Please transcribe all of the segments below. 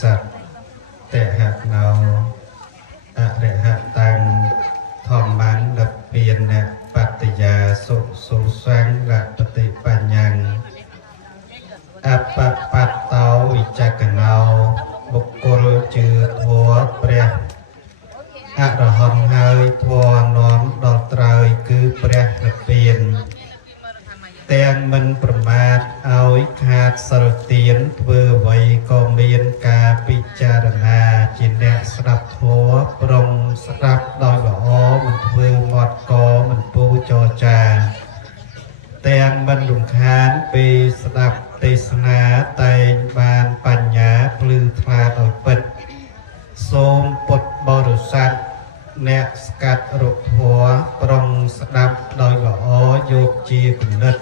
สัตเตหะเนาอะเรหะตังทอมมันดับเปลี่ยนเนปัตติยาสุสังละปฏิปัญญังอปปัตเตาวิจักเนาบุคคลจือทัวเปรียอรหันเฮยทัวน้อมดอกตรายคือเปรียระเปลี่ยนแตงมันประมาทเอาขาดสรเตียนเพื่อไว้ก็เมียนกาปิจารณาจินแดสลับทัวปรงสลับดอยหล่อมันเพื่อหมดกอมันปูจอจาแตงมันหลุมคานปีสลับเทศนาไตบานปัญญาปลือทลาดอยปิดโสมปดบริษัทเนสกัดรุหัวปรงสลับดอยหล่อโยกจีกุนนิด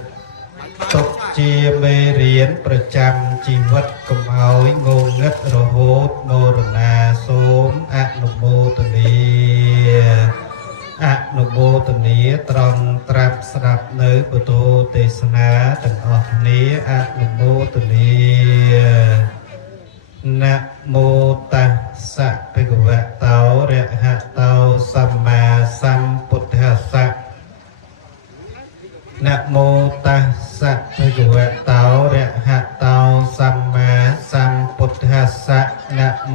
ตกเจียเมเรียนประจำชีวิตกำเอางงเงิดระโหดโมรณาโสมอนุโมทนีอนุโมทนีตรองตรัสสดับเนื้อปุโตเทศนาตั้งออกนี้อนุโมทนีนะโมตัสสะภะคะวะโตอะระหะโตสัมมาสัมพุทธัสสะนะโมตัสสะภะคะวะโตอะระหะโตสัมมาสัมพุทธัสสะนะโม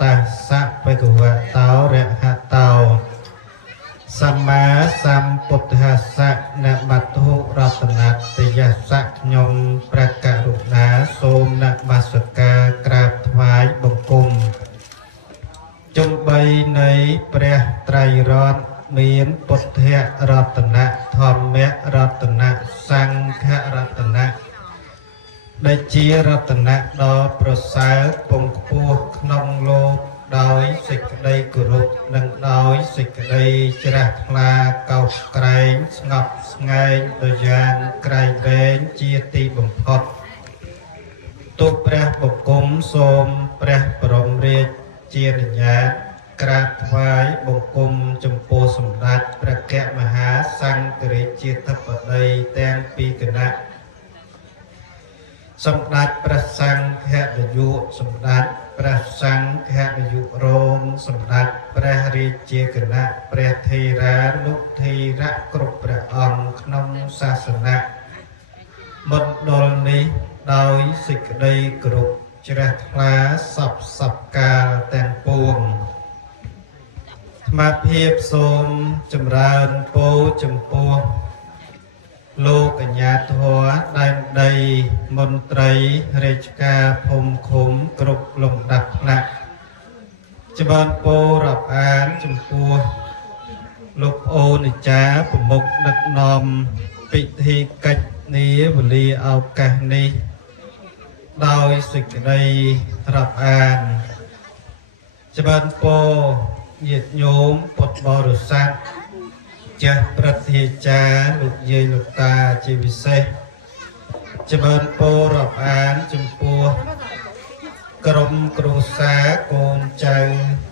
ตัสสะภะคะวะโตอะระหะโตสัมมาสัมพุทธัสสะนะมัตถุรัตนัตยัสสะยมประกรุณาโสมนะมัสการกราบถวายบังคมจงใบในព្រះត្រៃរតន៍មានពុទ្ធរតនៈធម្មរតនៈសង្ឃរតនៈដែលជារតនៈដ៏ប្រសើរពងខ្ពស់ក្នុងលោកដោយសេចក្តីគោរពនិងដោយសេចក្តីជ្រះថ្លាកោសក្រែងស្ងប់ស្ងាយដោយយ៉ាងក្រៃលែងជាទីបំផុតទូលព្រះបង្គំសូមព្រះបរមរាជាញ្ញាណក្រាបថ្វាយបង្គំចំពោះសម្ដេចព្រះកមហាសង្ឃរាជាធិបតីទាំងពីរគណៈសម្ដេចព្រះសង្ឃនាយកសម្ដេចព្រះសង្ឃនាយករងសម្ដេចព្រះរាជាគណៈព្រះថេរានុថេរៈគ្រប់ព្រះអង្គក្នុងសាសនាមណ្ឌលនេះដោយសេចក្តីគោរពជ្រះថ្លាសពកាលទាំងពួងអាត្មាភាពសូមចម្រើនពរចំពោះលោកកញ្ញាធម៌ដែនដីមន្ត្រីរាជការភូមិឃុំគ្រប់លំដាប់ថ្នាក់ចម្រើនពររាប់អានចំពោះលោកប្អូនអាចារ្យប្រមុខដឹកនាំពិធីកិច្ចនាវេលាឱកាសនេះដោយសេចក្តីរាប់អានចម្រើនពរញាតិញោមពុទ្ធបរិស័ទចាស់ប្រតិចារលោកយាយលោកតាជាពិសេសចម្រើនពររាប់អានចំពោះក្រុមគ្រួសារកូនចៅរ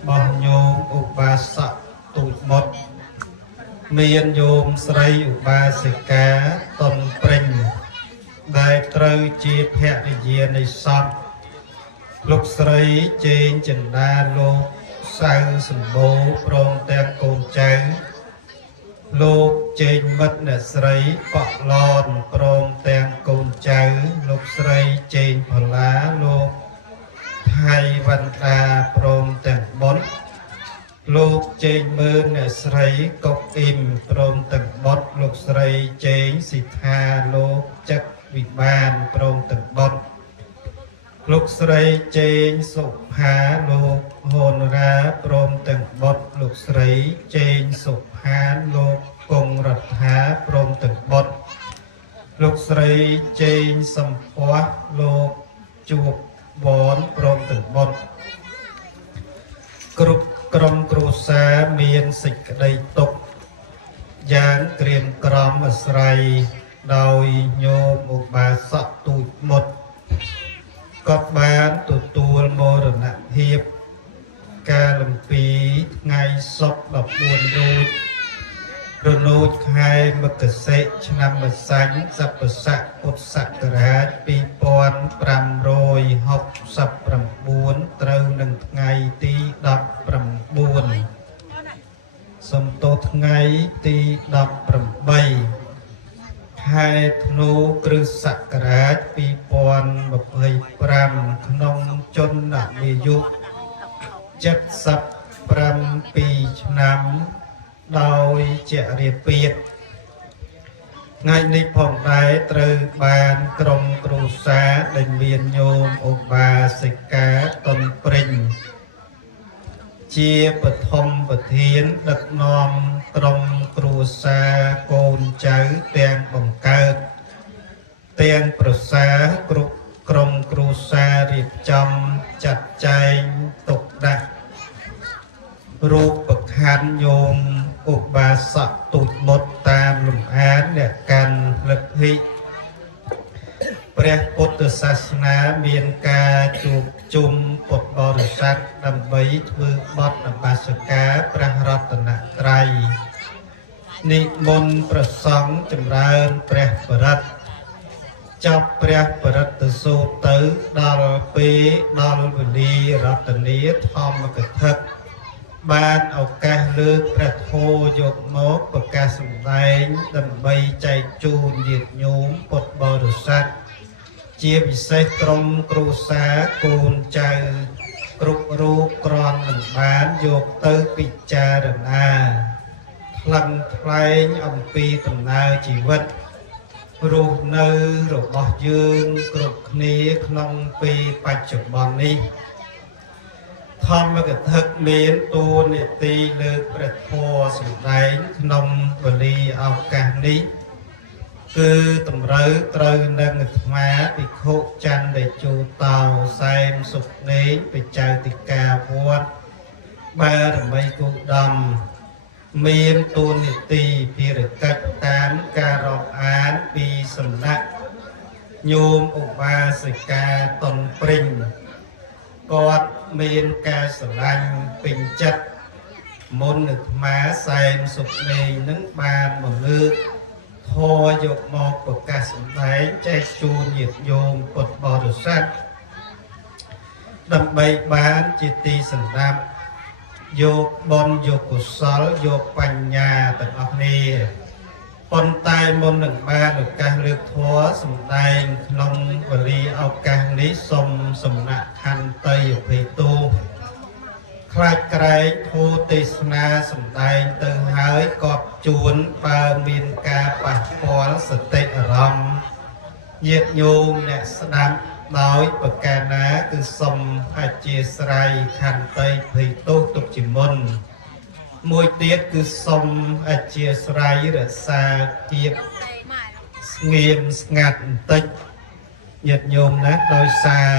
បស់ញោមឧបាសកទូចមុតមានញោមស្រីឧបាសិកាតុនព្រិញដែលត្រូវជាភរិយានៃសពលោកស្រីជេងចិន្តាលោកសៅសម្បូរព្រមទាំងកូនចៅលោកជេងមិត្តអ្នកស្រីប៉ក់ឡនព្រមទាំងកូនចៅលោកស្រីជេងផល្លាលោកថៃវណ្ណតាព្រមទាំងបុត្រលោកជេងមើលអ្នកស្រីកុកអ៊ីមព្រមទាំងបុត្រលោកស្រីជេងសិដ្ឋាលោកចឹកវិបានព្រមទាំងបុត្រលោកស្រីជេងសុផាលោកហូនរាព្រមទាំងបុត្រលោកស្រីជេងសុផាលោកកុងរដ្ឋាព្រមទាំងបុត្រលោកស្រីជេងសំពស់លោកជួបវនព្រមទាំងបុត្រគ្រប់ក្រុមគ្រួសារមានសេចក្តីទុក្ខយ៉ាងក្រៀមក្រំអាស្រ័យដោយញោមឧបាសកទូចមុតក៏បានទទួលមរណភាពកាលអំពីថ្ងៃសុក្រ14រោច រនោចខែមកសិឆ្នាំម្សាញ់សព្វស័កពុទ្ធសករាជ2569ត្រូវនឹងថ្ងៃទី19សំទោសថ្ងៃទី18ខែធ្នូគ្រិស្តសករាជ2025ក្នុងជន្មអាយុ77ឆ្នាំដោយចរិយាពាទ្យថ្ងៃនេះផងដែរត្រូវបានក្រុមគ្រួសារដែលមានញោមឧបាសិកាតុនព្រិញជាបឋមប្រធានដឹកនាំក្រុមគ្រួសារកូនចៅទាំងបង្កើតទាំងប្រសាគ្រប់ក្រុមគ្រួសាររៀបចំចាត់ចែងទុកដាក់រូបខណ្ឌញោមឧបាសកទូចមុតតាមលំអានអ្នកកាន់លទ្ធិព្រះពុទ្ធសាសនាមានការជួបជុំពុទ្ធបរិស័ទដើម្បីធ្វើបទនមស្ការព្រះរតនត្រ័យនិមន្តព្រះសង្ឃចម្រើនព្រះបរិត្តចប់ព្រះបរិត្តសូត្រទៅដល់ពេលដល់វេលារតនាធម្មកថាបានឱកាសលើកព្រះធម៌យកមកប្រកាសសម្ដែងដើម្បីចែកជូនញាតិញោមពុទ្ធបរិស័ទជាពិសេសក្រុមគ្រួសារកូនចៅគ្រប់រូបគ្រាន់មិនបានយកទៅពិចារណាថ្លឹងថ្លែងអំពីដំណើរជីវិតរស់នៅរបស់យើងគ្រប់គ្នាក្នុងពេលបច្ចុប្បន្ននេះធម្មកថាមានតួនាទីលើកព្រះធម៌សម្ដែងក្នុងវេលាឱកាសនេះគឺតម្រូវត្រូវនឹងអាត្មាភិក្ខុច័ន្ទតេជោតោសែមសុខនេកបច្ចេតិកាវត្តបារមីគូដំមានតួនាទីភារកិច្ចតាមការរាប់អានពីសំណាក់ញោមឧបាសិកាតុនព្រិញគាត់មានការស្រឡាញ់ពេញចិត្តមុនអាត្មាសែមសុខនេកនឹងបានមកលើកធម៌យកមកប្រកាសសម្ដែងចែកជូនញាតិញោមពុទ្ធបរិស័ទដើម្បីបានជាទីសន្តាប់យកបុណ្យយកកុសលយកបញ្ញាទាំងអស់គ្នាប៉ុន្តែមុននឹងបានឱកាសលើកធម៌សម្ដែងក្នុងវេលាឱកាសនេះសូមសំណាក់ខន្តីអភ័យទោសខ្លាចក្រែងធម៌ទេសនាសម្ដែងទៅហើយកប់ជួនបើមានការប៉ះពាល់សតិអារម្មណ៍ញាតិញោមអ្នកស្ដាប់ដោយប្រការណាគឺសូមអធិស្ឋានខន្តីអភ័យទោសទុកជាមុនមួយទៀតគឺសូមអធិស្ឋានរក្សាភាពស្ងៀមស្ងាត់បន្តិចញាតិញោមណាដោយសារ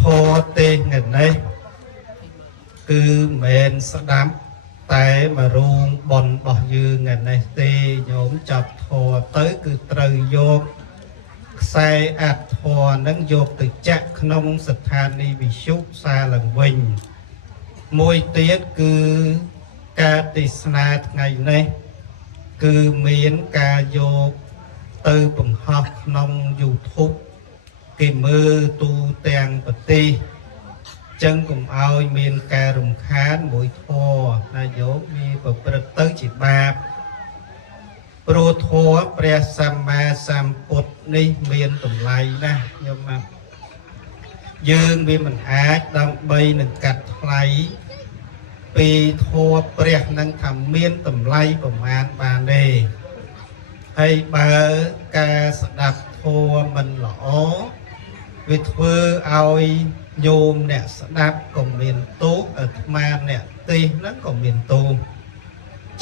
ធម៌ទេសថ្ងៃនេះគឺមិនស្ដាប់តែមករូងបនរបស់យើងថ្ងៃនេះទេញោមចាប់ធម៌ទៅគឺត្រូវយកខ្សែអត្ថធម៌នឹងយកទៅចាក់ក្នុងស្ថានីយ៍វិទ្យុសារឡើងវិញមួយទៀតគឺការទេសនាថ្ងៃនេះគឺមានការយកទៅបង្ហោះក្នុង YouTube គេមើលទូទាំងប្រទេសចឹងកុំឲ្យមានការរំខានមួយធម៌ណាយោមមានប្រព្រឹត្តទៅជាបាបព្រោះធម៌ព្រះសម្មាសម្ពុទ្ធនេះមានតម្លៃណាស់ញោមមកយើងវាមិនអាចដើម្បីនឹងកាត់ថ្លៃពីធម៌ព្រះនឹងថាមានតម្លៃប្រមាណបានទេហើយបើការស្ដាប់ធម៌មិនល្អវាធ្វើឲ្យញោមអ្នកស្ដាប់ក៏មានទោសអាត្មាអ្នកទេសហ្នឹងក៏មានទោស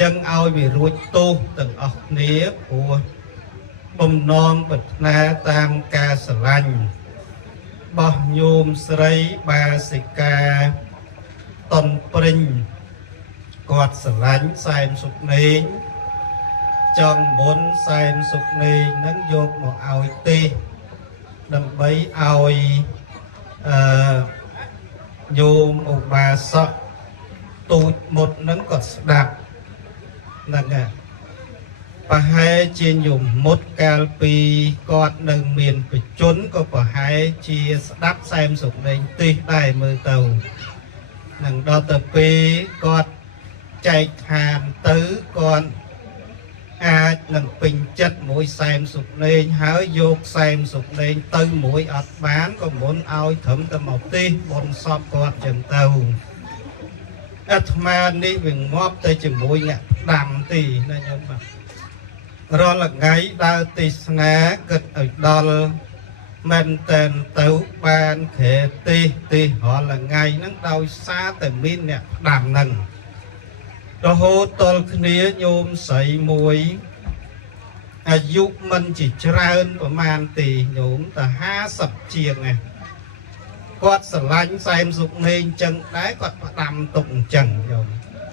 ចឹងឲ្យវារួចទោសទាំងអស់គ្នាព្រោះបំណងប្រាថ្នាតាមការស្រឡាញ់របស់ញោមស្រីបាសិកាតុនព្រិញគាត់ស្រឡាញ់សែនសុខនេកចង់មុនសែនសុខនេកហ្នឹងយកមកឲ្យទេសដើម្បីឲ្យញោមឧបាសកទូចមុតហ្នឹងក៏ស្ដាប់ nè bà hai chia nhung một cà pi cọt nâng miền bị trốn có bà hai chia đắp xem sụp lên tì đài mơ tàu nâng đo tập pi cọt chạy hàm tứ con nâng bình chất mũi xem sụp lên háo dột xem sụp lên tư mũi ọt bán có muốn ao thấm tâm một tí bốn sọp cọt chân tàu mà đi về ngóp tới chừng mũi nhạc đàm tì nè nhưng mà rồi là ngày đào tì ngá cực ở đó mình tên tấu ban khế tì họ là ngày nâng đau xa từ min nhạc đàm nâng rồi hô tôl khía nhôm sấy mũi giúp mình chỉ trơn của màn tì nhôm ta 50 chiếng này quạt sờ lánh xem dục nên chân đáy quạt đầm tụng chân rồi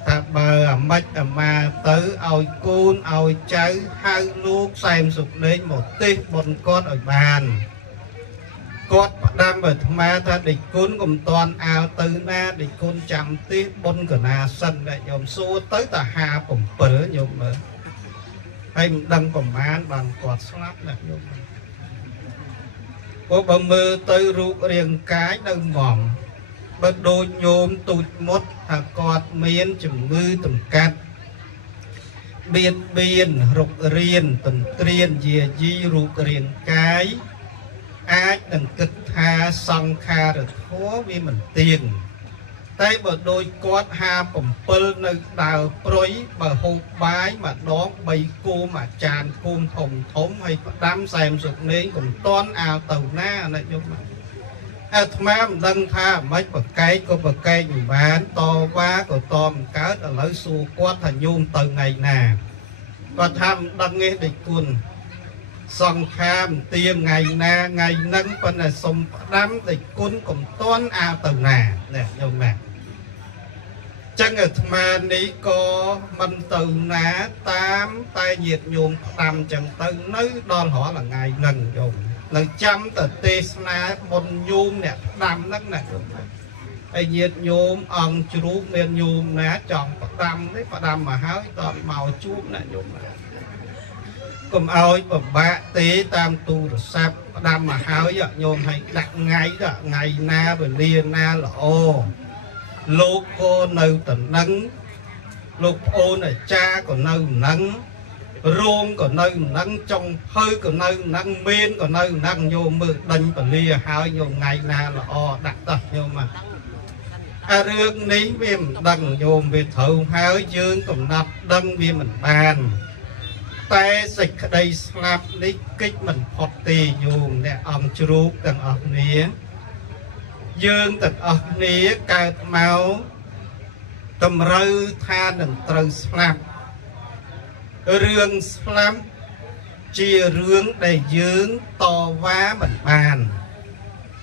ta bờ mách mà tới ôi cún ôi cháu hai lúc xem dục lên một tí một con ở bàn quạt đầm ở mà ta địch cún cùng toàn ao từ na địch cún chăm tí bốn cửa na sân lại nhôm xua tới ta hà cùng bớ nhôm mở hay đâm cùng mán bằng quạt slap lại nhôm có bà mơ tới rụt riêng cái đơn mỏng bà đôi nhôm tụt một thả cọt miên chừng mư tùm cắt biên rụt riêng tùm triên dìa di rụt riêng cái ách đừng kịch tha song kha rồi thố vì mình tiền tay bà đôi cọt ha bầm pơ nơi đào prối bà hộp bái mà đón bay cô mà tràn cung thùng thống hay đám xem sụt nên cùng toán ao tàu na này nhung mà đăng tha mấy bà cây có bà cây nhìn bán to quá có to một cái là lấy xu quát thành nhung từ ngày nào và tham đăng nghe địch quân song tham tiêm ngày na ngày nâng phần là sông đám địch quân cùng toán ao tàu nà nè nhung nè chẳng ở mà ní có mình từ ná tám tay nhiệt nhung đầm chẳng từ nơi đòn họ là ngày lần dùng lời chăm từ tê ná bồn nhung nè đầm nấc nè ai nhiệt nhung ông chú miền nhung ná chọn đầm đấy đầm mà háo toàn màu chuông nè nhung cùng ôi bà tế tam tu rồi sắp đầm mà háo vậy nhung hay đặt ngay đó ngày na về liền na là ô lúc cô nâu tận nắng lúc ô này cha còn nâu nắng rôn còn nâu nắng trong hơi còn nâu nắng miên còn nâu nắng vô mưa đánh và lia hai vô ngày nào là o đặt tập vô mà rương ní viêm đằng vô về thầu hai dương còn nắp đăng viêm mình bàn tay dịch đây slap ní kích mình phọt tì vô nè ông chú cần ở nế dương tật ở nế cao máu tầm râu tha nâng trâu slap rương slap chia rương đầy dương to vá mình bàn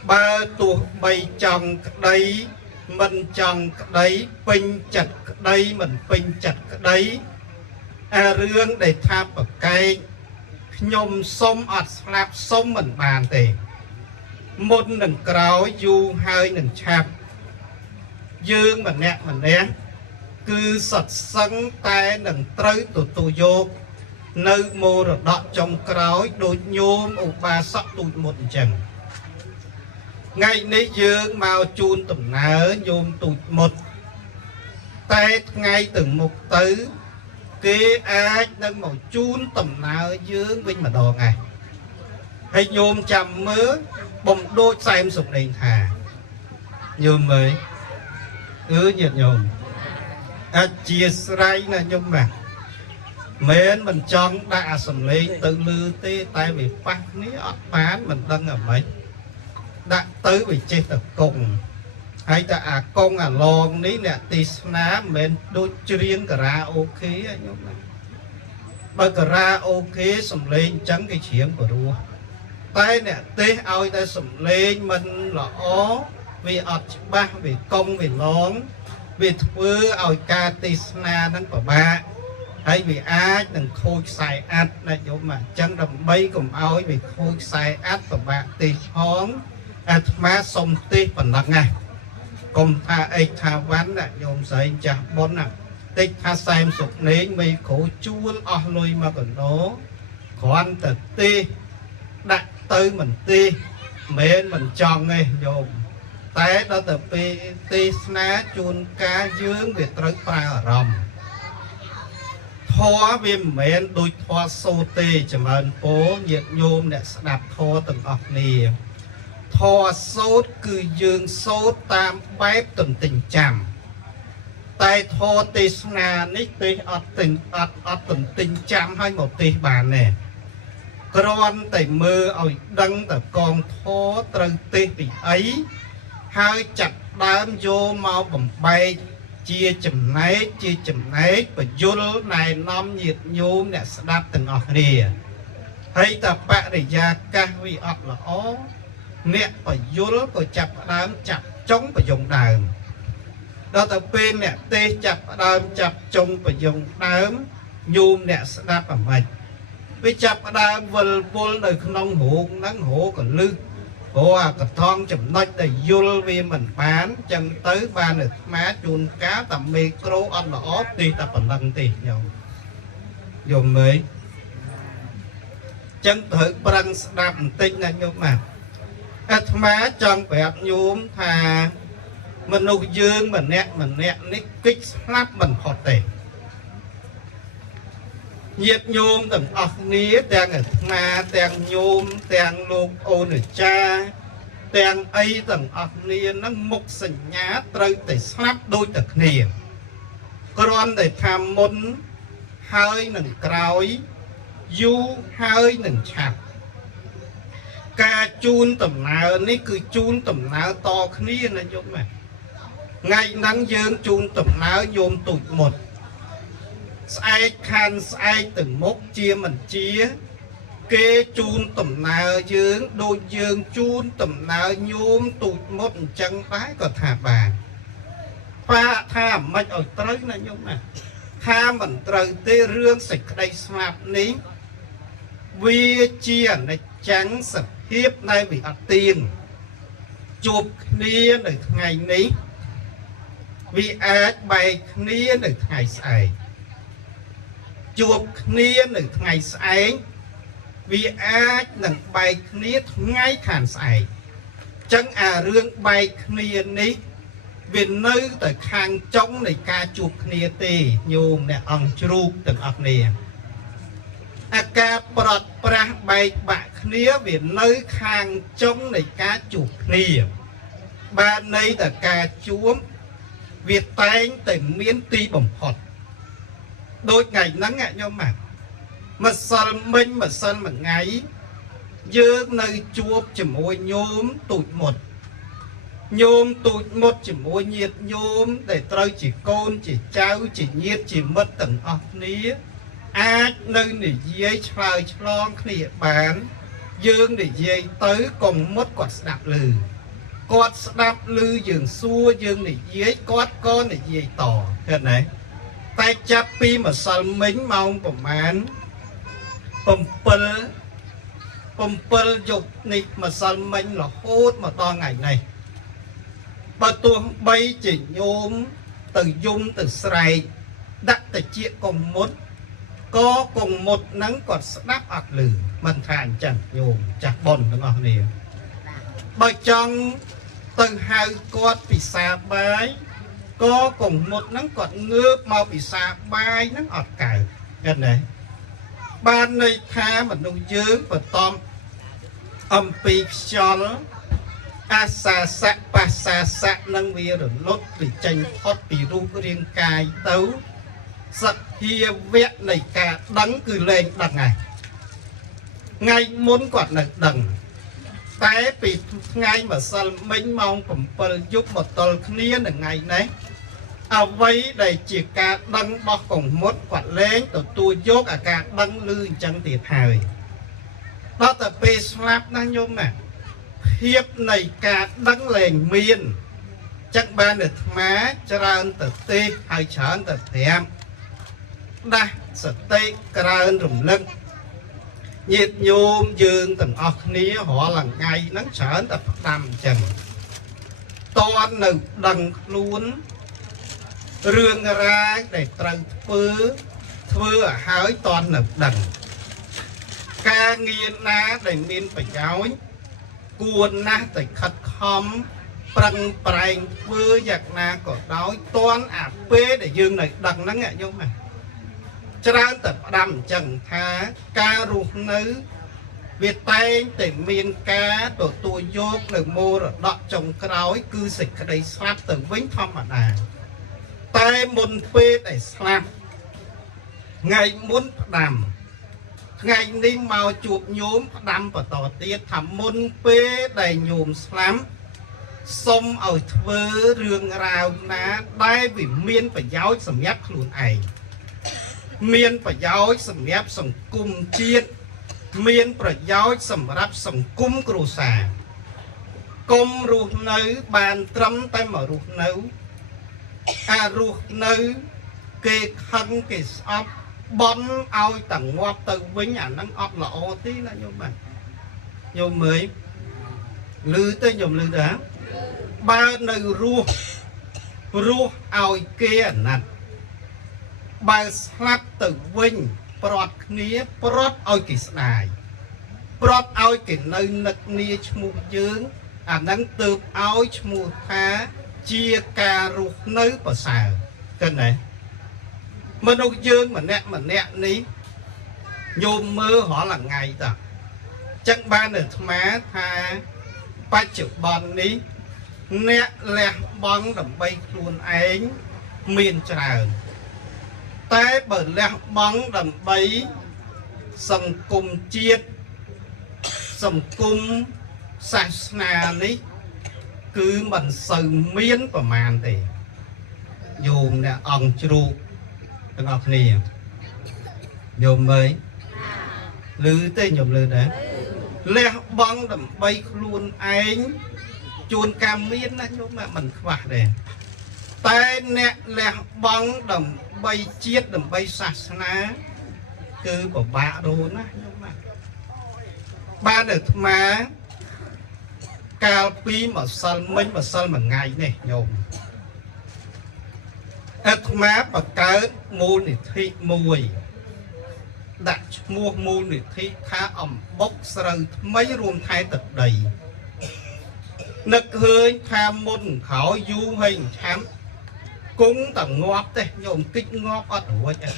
ba tuột bay trong đấy mình trong đấy pin chặt đây mình pin chặt đấy rương đầy tháp ở cây nhôm sông ọt slap sông mình bàn tề một nâng cáo du hai nâng chạp dương mà nẹ cứ sật sẵn tay nâng trới tụi vô nơi mô rồi đọt trong cáo đôi nhôm ổ ba sắp tụi một chân ngày nay dương mau chun tùm nở nhôm tụi một tay ngay từng một tứ kế ai nâng màu chun tùm nở dương vinh mà đồ ngày hay nhôm chầm mớ bông đôi xem sụp đèn thà nhôm mới nhiệt nhôm chia sray là nhôm mà mến mình chọn đã sầm lên tự lư tê tay bị phát ní ọt bán mình đăng ở mấy đã tới bị chết tập cùng hay ta công lon ní nè tì ná mến đôi riêng cả ra ok nhôm này bởi cả ra ok sầm lên trắng cái chuyện của đua tay nè tê ao ta sầm lên mình là ó vì ọt ba vì công vì lón vì thưa ao ca tì na đang của ba hay vì ai đừng khôi xài át là chỗ mà chân đầm bay cùng ao vì khôi xài át của bạn tì hón má sông tì phần nặng ngay cùng tha ấy tha ván là nhôm sợi chả bốn nè តិចថាសែមសុកនេងមីគ្រូជួលអស់លុយមកកណ្ដោគ្រាន់តែទេដាក់ទៅមិនទេមិនចង់ទេញោមតែដល់ទៅពេលទេសនាជួនកាលយើងវាត្រូវប្រើអារម្មណ៍ធម៌វាមិនមែនដូចធម៌សូត្រទេចម្រើនពរញាតិញោមអ្នកស្ដាប់ធម៌ទាំងអស់គ្នាធម៌សូត្រគឺយើងសូត្រតាមបែបទន្ទិញចាំតែធម៌ទេសនានេះទេសអត់ទន្ទិញចាំឲ្យមកទេសបានទេគ្រាន់តែមើលឲ្យដឹងតកងធម៌ត្រូវទេសពីអីហើយចាត់ដើមយកមកបំបែកជាចំណែកបញ្យលណែនាំញាតិញោមអ្នកស្ដាប់ទាំងអស់គ្នាហើយតបរិយាកាសវាអត់ល្អអ្នកបញ្យលក៏ចាប់ដើមចាប់ចុងប្រយងដើមដល់ទៅពេលអ្នកទេសចាប់ដើមចាប់ចុងប្រយងដើមញោមអ្នកស្ដាប់អាម៉េចវាចាប់ដើមវិលវល់នៅក្នុងរូងហ្នឹងរោក៏លឹះព្រោះអាកថងចំណុចដែលយល់វាមិនបានចឹងទៅបានអាត្មាជួនកាលតែមេក្រូអត់ល្អទេតែប៉ុណ្្នឹងទេញោមយល់មើលចឹងត្រូវប្រឹងស្ដាប់បន្តិចណាញោមណាអាត្មាចង់ប្រាប់ញោមថាមនុស្សយើងម្នាក់នេះគិតស្លាប់មិនផុតទេញាតិញោមទាំងអស់គ្នាទាំងអាត្មាទាំងញោមទាំងលោកអូនអាចារ្យទាំងអីទាំងអស់គ្នានឹងមុខសញ្ញាត្រូវតែស្លាប់ដូចតែគ្នាគ្រាន់តែថាមុនហើយនឹងក្រោយយូរហើយនឹងឆាប់ការជូនដំណើរនេះគឺជូនដំណើរតគ្នាណាញោមថ្ងៃហ្នឹងយើងជូនដំណើរញោមទូចមុតស្អែកខានស្អែកទៅមុខជាមិនជាគេជូនដំណើរយើងដូចយើងជូនដំណើរញោមទូចមុតអញ្ចឹងដែរក៏ថាបានប៉ាថាមិនឲ្យត្រូវណាញោមណាថាមិនត្រូវទេរឿងសេចក្តីស្លាប់នេះវាជាអនិច្ចំសភាពដែលវាអត់ទៀងជួបគ្នានៅថ្ងៃនេះវាអាចបែកគ្នានៅថ្ងៃស្អែកជួបគ្នានៅថ្ងៃស្អែកវាអាចនឹងបែកគ្នាថ្ងៃខាងស្អែកចឹងអារឿងបែកគ្នានេះវានៅតែខាងចុងនៃការជួបគ្នាទេញោមអ្នកអង្គជ្រូកទាំងអស់គ្នាអាការប្រត់ប្រាស់បែកបាក់គ្នាវានៅខាងចុងនៃការជួបគ្នាបានន័យតែការជួបវាតែងតែមានទីបំផុតដូចថ្ងៃហ្នឹងញោមម្សិលមិញម្សិលមួយថ្ងៃយើងនៅជួបជាមួយញោមទូចមុតជាមួយញាតិញោមដែលត្រូវជាកូនជាចៅជាញាតិជាមិត្តទាំងអស់គ្នាអាចនៅនិយាយឆ្លើយឆ្លងគ្នាបានយើងនិយាយទៅកុំមុតគាត់ស្ដាប់ឮគាត់ស្ដាប់ឮយើងសួរយើងនិយាយគាត់ក៏និយាយតឃើញទេតែចាប់ពីម្សិលមិញម៉ោងប្រមាណ7យប់នេះម្សិលមិញរហូតមកដល់ថ្ងៃនេះបើទោះបីជាញោមទៅយំទៅស្រែកដាក់តិចកុំមុតក៏កុំមុតហ្នឹងគាត់ស្ដាប់អត់ឮមិនថាអញ្ចឹងញោមចាស់ប៉ុនទាំងអស់គ្នាបើចង់ទៅហៅគាត់ពិសាបាយក៏កុំមុតហ្នឹងគាត់ងើបមកពិសាបាយហ្នឹងអត់កើតឃើញទេបានន័យថាមនុស្សយើងបន្តអំពីខ្យល់អាសាសៈបាសាសៈនឹងវារលត់វាចេញផុតពីរូបរាងកាយទៅសភាវៈនៃការដឹងគឺលែងដឹងហើយថ្ងៃមុនគាត់នៅដឹងតែពីថ្ងៃម្សិលមិញម៉ោង7យប់មកទល់គ្នានឹងថ្ងៃនេះអ្វីដែលជាការដឹងរបស់កងមុតគាត់លែងទទួលយកអាការដឹងឮអញ្ចឹងទៀតហើយដល់តែពេលស្លាប់ណាញោមណាភាពនៃការដឹងលែងមានចឹងបានអាត្មាច្រើនទៅទេសហើយច្រើនទៅប្រាប់ដាស់សតិក្រើនរំលឹកញាតិញោមយើងទាំងអស់គ្នារាល់ថ្ងៃហ្នឹងច្រើនតែផ្ដាំអញ្ចឹងតន់នៅដឹងខ្លួន រឿងរ៉ាវដែលត្រូវធ្វើឲ្យហើយតន់នៅដឹងការងារណាដែលមានប្រយោជន៍គួរណាស់តែខិតខំប្រឹងប្រែងធ្វើយ៉ាងណាក៏ដោយតន់អាពេលដែលយើងនៅដឹងហ្នឹងញោមណាច្រើនតែផ្ដាំអញ្ចឹងថាការរស់នៅវាតែងតែមានការទទួលយកនៅមរតកចុងក្រោយគឺសេចក្តីស្លាប់ទៅវិញធម្មតាតែមុនពេលដែលស្លាប់ថ្ងៃមុនផ្ដាំថ្ងៃនេះមកជួបញោមផ្ដាំបន្តទៀតថាមុនពេលដែលញោមស្លាប់សុំឲ្យធ្វើរឿងរ៉ាវណាដែលវាមានប្រយោជន៍សម្រាប់ខ្លួនឯងមានប្រយោជន៍សម្រាប់សង្គមជាតិមានប្រយោជន៍សម្រាប់សង្គមគ្រួសារកុំរស់នៅបានត្រឹមតែមករស់នៅរស់នៅគេខឹងគេស្អប់បន់ឲ្យតងាប់ទៅវិញអាហ្នឹងអត់ល្អទេណាញោមបាទញោមមើលឮទៅញោមឮទៅបើនៅរស់ឲ្យគេអាណិតបើស្លាប់ទៅវិញប្រត់គ្នាប្រត់ឲ្យគេស្ដាយប្រត់ឲ្យគេនៅនឹកគ្នាឈ្មោះយើងអាហ្នឹងទើបឲ្យឈ្មោះថាជាការរស់នៅប្រសើរគិតណាមនុស្សយើងម្នាក់នេះញោមមើលរាល់ថ្ងៃតើចឹងបានអាត្មាថាបច្ចុប្បន្ននេះអ្នកលះបង់ដើម្បីខ្លួនឯងមានច្រើនតែបើលះបង់ដើម្បីសង្គមជាតិសង្គមសាសនានេះគឺមិនសូវមានប្រមាណទេញោមអ្នកអង្គជ្រូកទាំងអស់គ្នាញោមមើលឮទេញោមឮដែរលះបង់ដើម្បីខ្លួនឯងជួនកាលមានណាញោមមិនខ្វះដែរតែអ្នកលះបង់ដើម្បីជាតិដើម្បីសាសនាគឺពិបាករੂណាញោមបានអាត្មាកាលពីម្សិលមិញម្សិលមួយថ្ងៃនេះញោមអាត្មាបង្កើតមូលនិធិមួយដាក់ឈ្មោះមូលនិធិថាអំបុកស្រូវថ្មីរួមថែទឹកដីនឹកឃើញថាមុនក្រោយយូរហើយឆាំគង់តែងាប់ទេញោមគិចងាប់អត់រួចទេ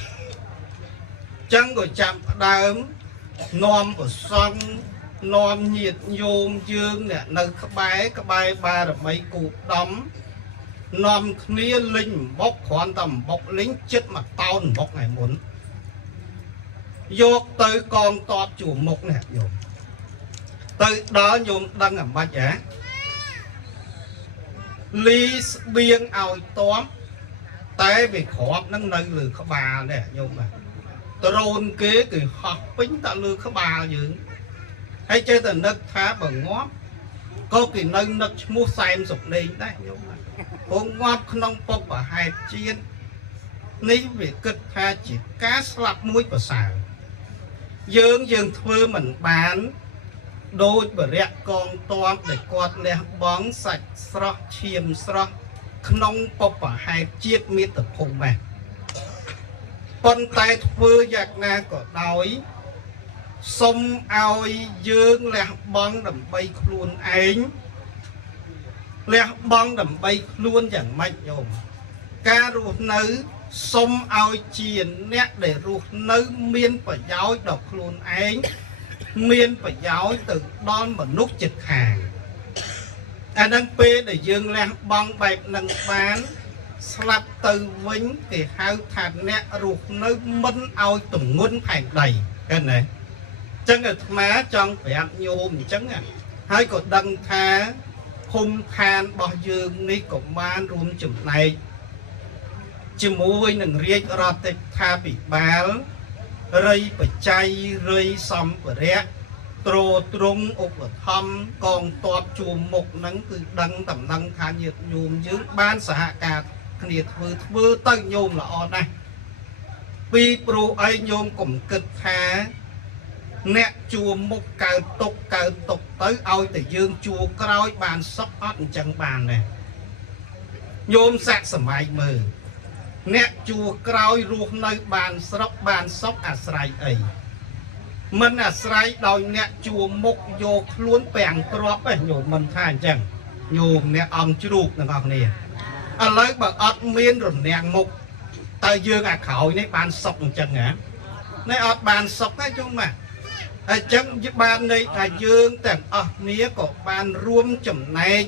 ចឹងក៏ចាប់ផ្ដើមនាំប្រសង់នាំញាតិញោមយើងអ្នកនៅក្បែរបារមីគូដំនាំគ្នាលិញអំបុកគ្រាន់តែអំបុកលិញចិត្តមកតោនអំបុកថ្ងៃមុនយកទៅកងតបជួមុខនេះញោមទៅដល់ញោមដឹងអាម៉េចហ៎លីស្បៀងឲ្យតបតែវាក្របនឹងនៅលើក្បាលនេះញោមបាទដ្រូនគេគឺហោះពេញតែលើក្បាលយើងហើយចេះតែនឹកថាបើងាប់ក៏គេនៅនឹកឈ្មោះសែនសុកលេងដែរញោមបាទព្រោះងាប់ក្នុងពុកប្រហែលជាតិនេះវាគិតថាជាការស្លាប់មួយប្រសើរយើងធ្វើមិនបានដូចបរិយកងតបដែលគាត់លះបង់សាច់ស្រស់ឈាមស្រស់ក្នុងពុកប្រហែលជាតិមាតុភូមិដែរប៉ុន្តែធ្វើយ៉ាងណាក៏ដោយសុំឲ្យយើងលះបង់ដើម្បីខ្លួនឯងលះបង់ដើម្បីខ្លួនយ៉ាងម៉េចញោមការរស់នៅសុំឲ្យជាអ្នកដែលរស់នៅមានប្រយោជន៍ដល់ខ្លួនឯងមានប្រយោជន៍ទៅដល់មនុស្សជិតខាងអានឹងពេលដែលយើងលះបង់បែបនឹងបានស្លាប់ទៅវិញគេហៅថាអ្នករស់នៅមិនឲ្យទម្ងន់ផែនដីឃើញទេចឹងអាត្មាចង់ប្រាប់ញោមអញ្ចឹងហើយក៏ដឹងថាភូមិឋានរបស់យើងនេះក៏បានរួមចំណែកជាមួយនឹងរាជរដ្ឋាភិបាលរាយបច្ច័យរាយសម្ភារៈទ្រទ្រង់ឧបត្ថម្ភកងទ័ពជួមមុខហ្នឹងគឺដឹងតំណែងថាញាតិញោមយើងបានសហការគ្នាធ្វើទៅញោមល្អណាស់ពីព្រោះអីញោមកុំគិតថាអ្នកជួមុខកើតទុកទៅឲ្យតែយើងជួក្រោយបានសុខអត់អញ្ចឹងបានដែរញោមសាក់សម័យមើល អ្នកជួក្រោយរស់នៅបានស្រុកបានសុខអាស្រ័យអីមិនអាស្រ័យដោយអ្នកជួមុខយកខ្លួនពាំងទ្របទេញោមមិនថាអញ្ចឹងញោមអ្នកអង្គជ្រូកទាំងអស់គ្នាឥឡូវបើអត់មានរនាំងមុខតើយើងអាក្រោយនេះបានសុខអញ្ចឹងណានេះអត់បានសុខទេជុំណាអញ្ចឹងបានន័យថាយើងទាំងអស់គ្នាក៏បានរួមចំណែក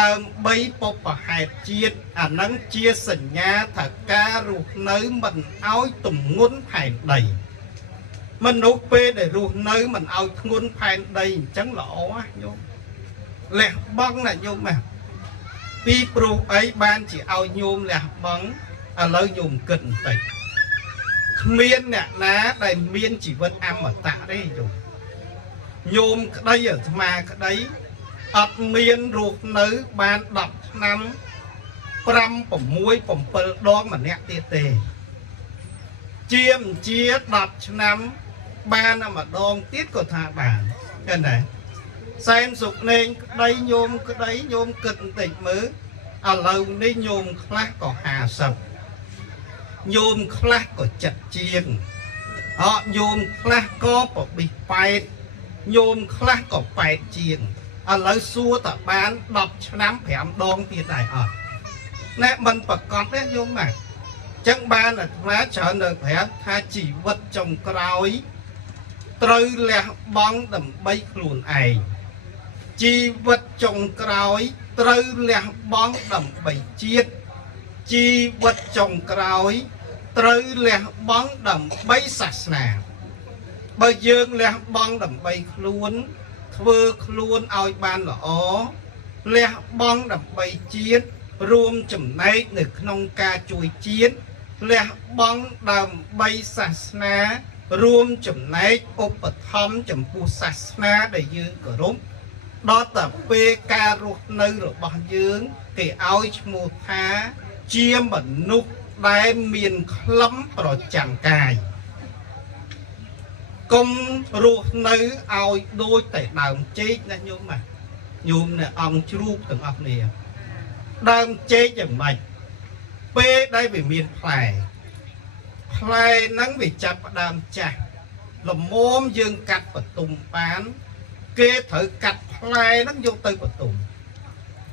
ដើម្បីបុព្វហេតុជាតិអានឹងជាសញ្ញាថាការរស់នៅមិនឲ្យទម្ងន់ផែនដីមនុស្សពេលដែលរស់នៅមិនឲ្យធ្ងន់ផែនដីអញ្ចឹងល្អណាញោមលះបង់ណាញោមណាពីព្រោះអីបានជាឲ្យញោមលះបង់ឥឡូវញោមគិតបន្តិចគ្មានអ្នកណាដែលមានជីវិតអមតៈទេញោមក្តីអាត្មាក្តីអត់មានរស់នៅបាន10ឆ្នាំ5 6 7ដងម្នាក់ទៀតទេជា10ឆ្នាំបានម្ដងទៀតក៏ថាបានឃើញទេសែនសុកលេងក្តីញោមក្តីញោមគិតបន្តិចមើលឥឡូវនេះញោមខ្លះក៏50ញោមខ្លះក៏70ជាងញោមខ្លះក៏8ញោមខ្លះក៏8ជាងឥឡូវសួរតើបាន10ឆ្នាំ5ដងទៀតដែរអត់ណែមិនប្រកាសទេញោមណាចឹងបានអាត្មាច្រើននៅប្រាប់ថាជីវិតចុងក្រោយត្រូវលះបង់ដើម្បីខ្លួនឯងជីវិតចុងក្រោយត្រូវលះបង់ដើម្បីជាតិជីវិតចុងក្រោយត្រូវលះបង់ដើម្បីសាសនាបើយើងលះបង់ដើម្បីខ្លួនធ្វើខ្លួនឲ្យបានល្អលះបង់ដើម្បីជាតិរួមចំណែកនៅក្នុងការជួយជាតិលះបង់ដើម្បីសាសនារួមចំណែកឧបត្ថម្ភចំពោះសាសនាដែលយើងគោរពដល់តែពេលការរស់នៅរបស់យើងគេឲ្យឈ្មោះថាជាមនុស្សដែលមានខ្លឹមប្រចាំកាយកុំរស់នៅឲ្យដូចតែដើមចេកណាញោមណាញោមអ្នកអង្គជ្រូកទាំងអស់គ្នាដើមចេកយ៉ាងម៉េចពេលដែលវាមានផ្លែហ្នឹងវាចាប់ផ្ដើមចាស់ល្មមយើងកាត់បន្ទុំបានគេត្រូវកាត់ផ្លែហ្នឹងយកទៅបន្ទុំ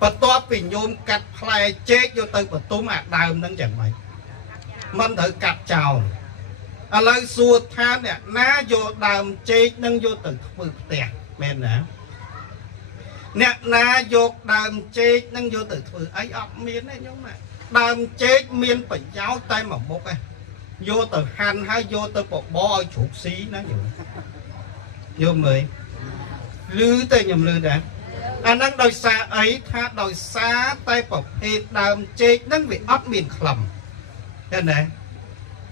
បន្ទាប់ពីញោមកាត់ផ្លែចេកយកទៅបន្ទុំអាដើមហ្នឹងយ៉ាងម៉េចមិនត្រូវកាត់ចោលឥឡូវសួរថាអ្នកណាយកដើមចេកនឹងយកទៅធ្វើផ្ទះមែនណាអ្នកណាយកដើមចេកនឹងយកទៅធ្វើអីអត់មានទេញោមណាដើមចេកមានប្រយោជន៍តែមួយមុខឯងយកទៅហាន់ហើយយកទៅបបរឲ្យជ្រូកស៊ីណាញោមយល់មើលឮតែខ្ញុំឮដែរអាហ្នឹងដោយសារអីថាដោយសារតែប្រភេទដើមចេកហ្នឹងវាអត់មានខ្លឹមឃើញទេ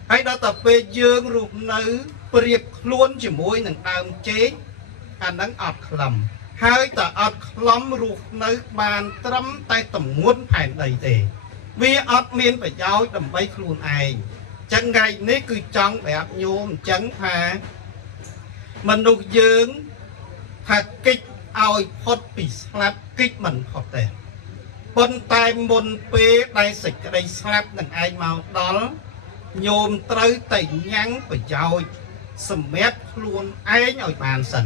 ហើយដល់តែពេលយើងរស់នៅប្រៀបខ្លួនជាមួយនឹងដើមចេកអាហ្នឹងអត់ខ្លឹមហើយតើអត់ខ្លឹមរស់នៅបានត្រឹមតែទម្ងន់ផែនដីទេវាអត់មានប្រយោជន៍ដើម្បីខ្លួនឯងចឹងថ្ងៃនេះគឺចង់ប្រាប់ញោមអញ្ចឹងថាមនុស្សយើងថាកិច្ចឲ្យផុតពីស្លាប់កិច្ចមិនផុតទេប៉ុន្តែមុនពេលដែលសេចក្តីស្លាប់នឹងឯងមកដល់ញោមត្រូវតែញ៉ាំងប្រយោជន៍សម្រាប់ខ្លួនឯងឲ្យបានសិន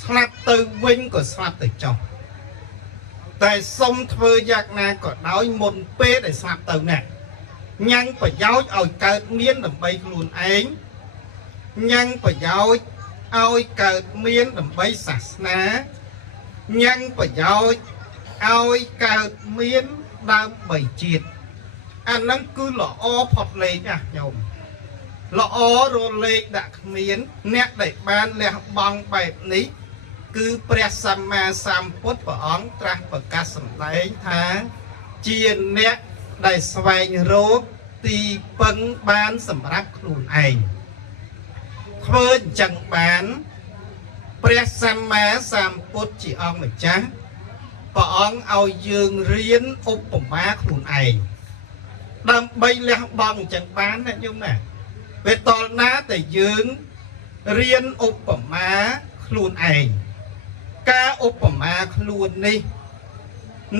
ស្លាប់ទៅវិញក៏ស្លាប់ទៅចុះតែសុំធ្វើយ៉ាងណាក៏ដោយមុនពេលដែលស្លាប់ទៅណាញ៉ាំងប្រយោជន៍ឲ្យកើតមានដើម្បីខ្លួនឯងញ៉ាំងប្រយោជន៍ឲ្យកើតមានដើម្បីសាសនាញ៉ាំងប្រយោជន៍ឲ្យកើតមានដើម្បីជាតិអាហ្នឹងគឺល្អផុតលេខណាញោមល្អរលេខដាក់គ្មានអ្នកដែលបានលះបង់បែបនេះគឺព្រះសម្មាសម្ពុទ្ធព្រះអង្គត្រាស់ប្រកាសសម្ដែងថាជាអ្នកដែលស្វែងរកទីពឹងបានសម្រាប់ខ្លួនឯងធ្វើអញ្ចឹងបានព្រះសម្មាសម្ពុទ្ធជាអង្គម្ចាស់ព្រះអង្គឲ្យយើងរៀនឧបមាខ្លួនឯងដើម្បីលះបង់អញ្ចឹងបានណាញោមណាពេលតលណាតែយើងរៀនឧបមាខ្លួនឯងការឧបមាខ្លួននេះ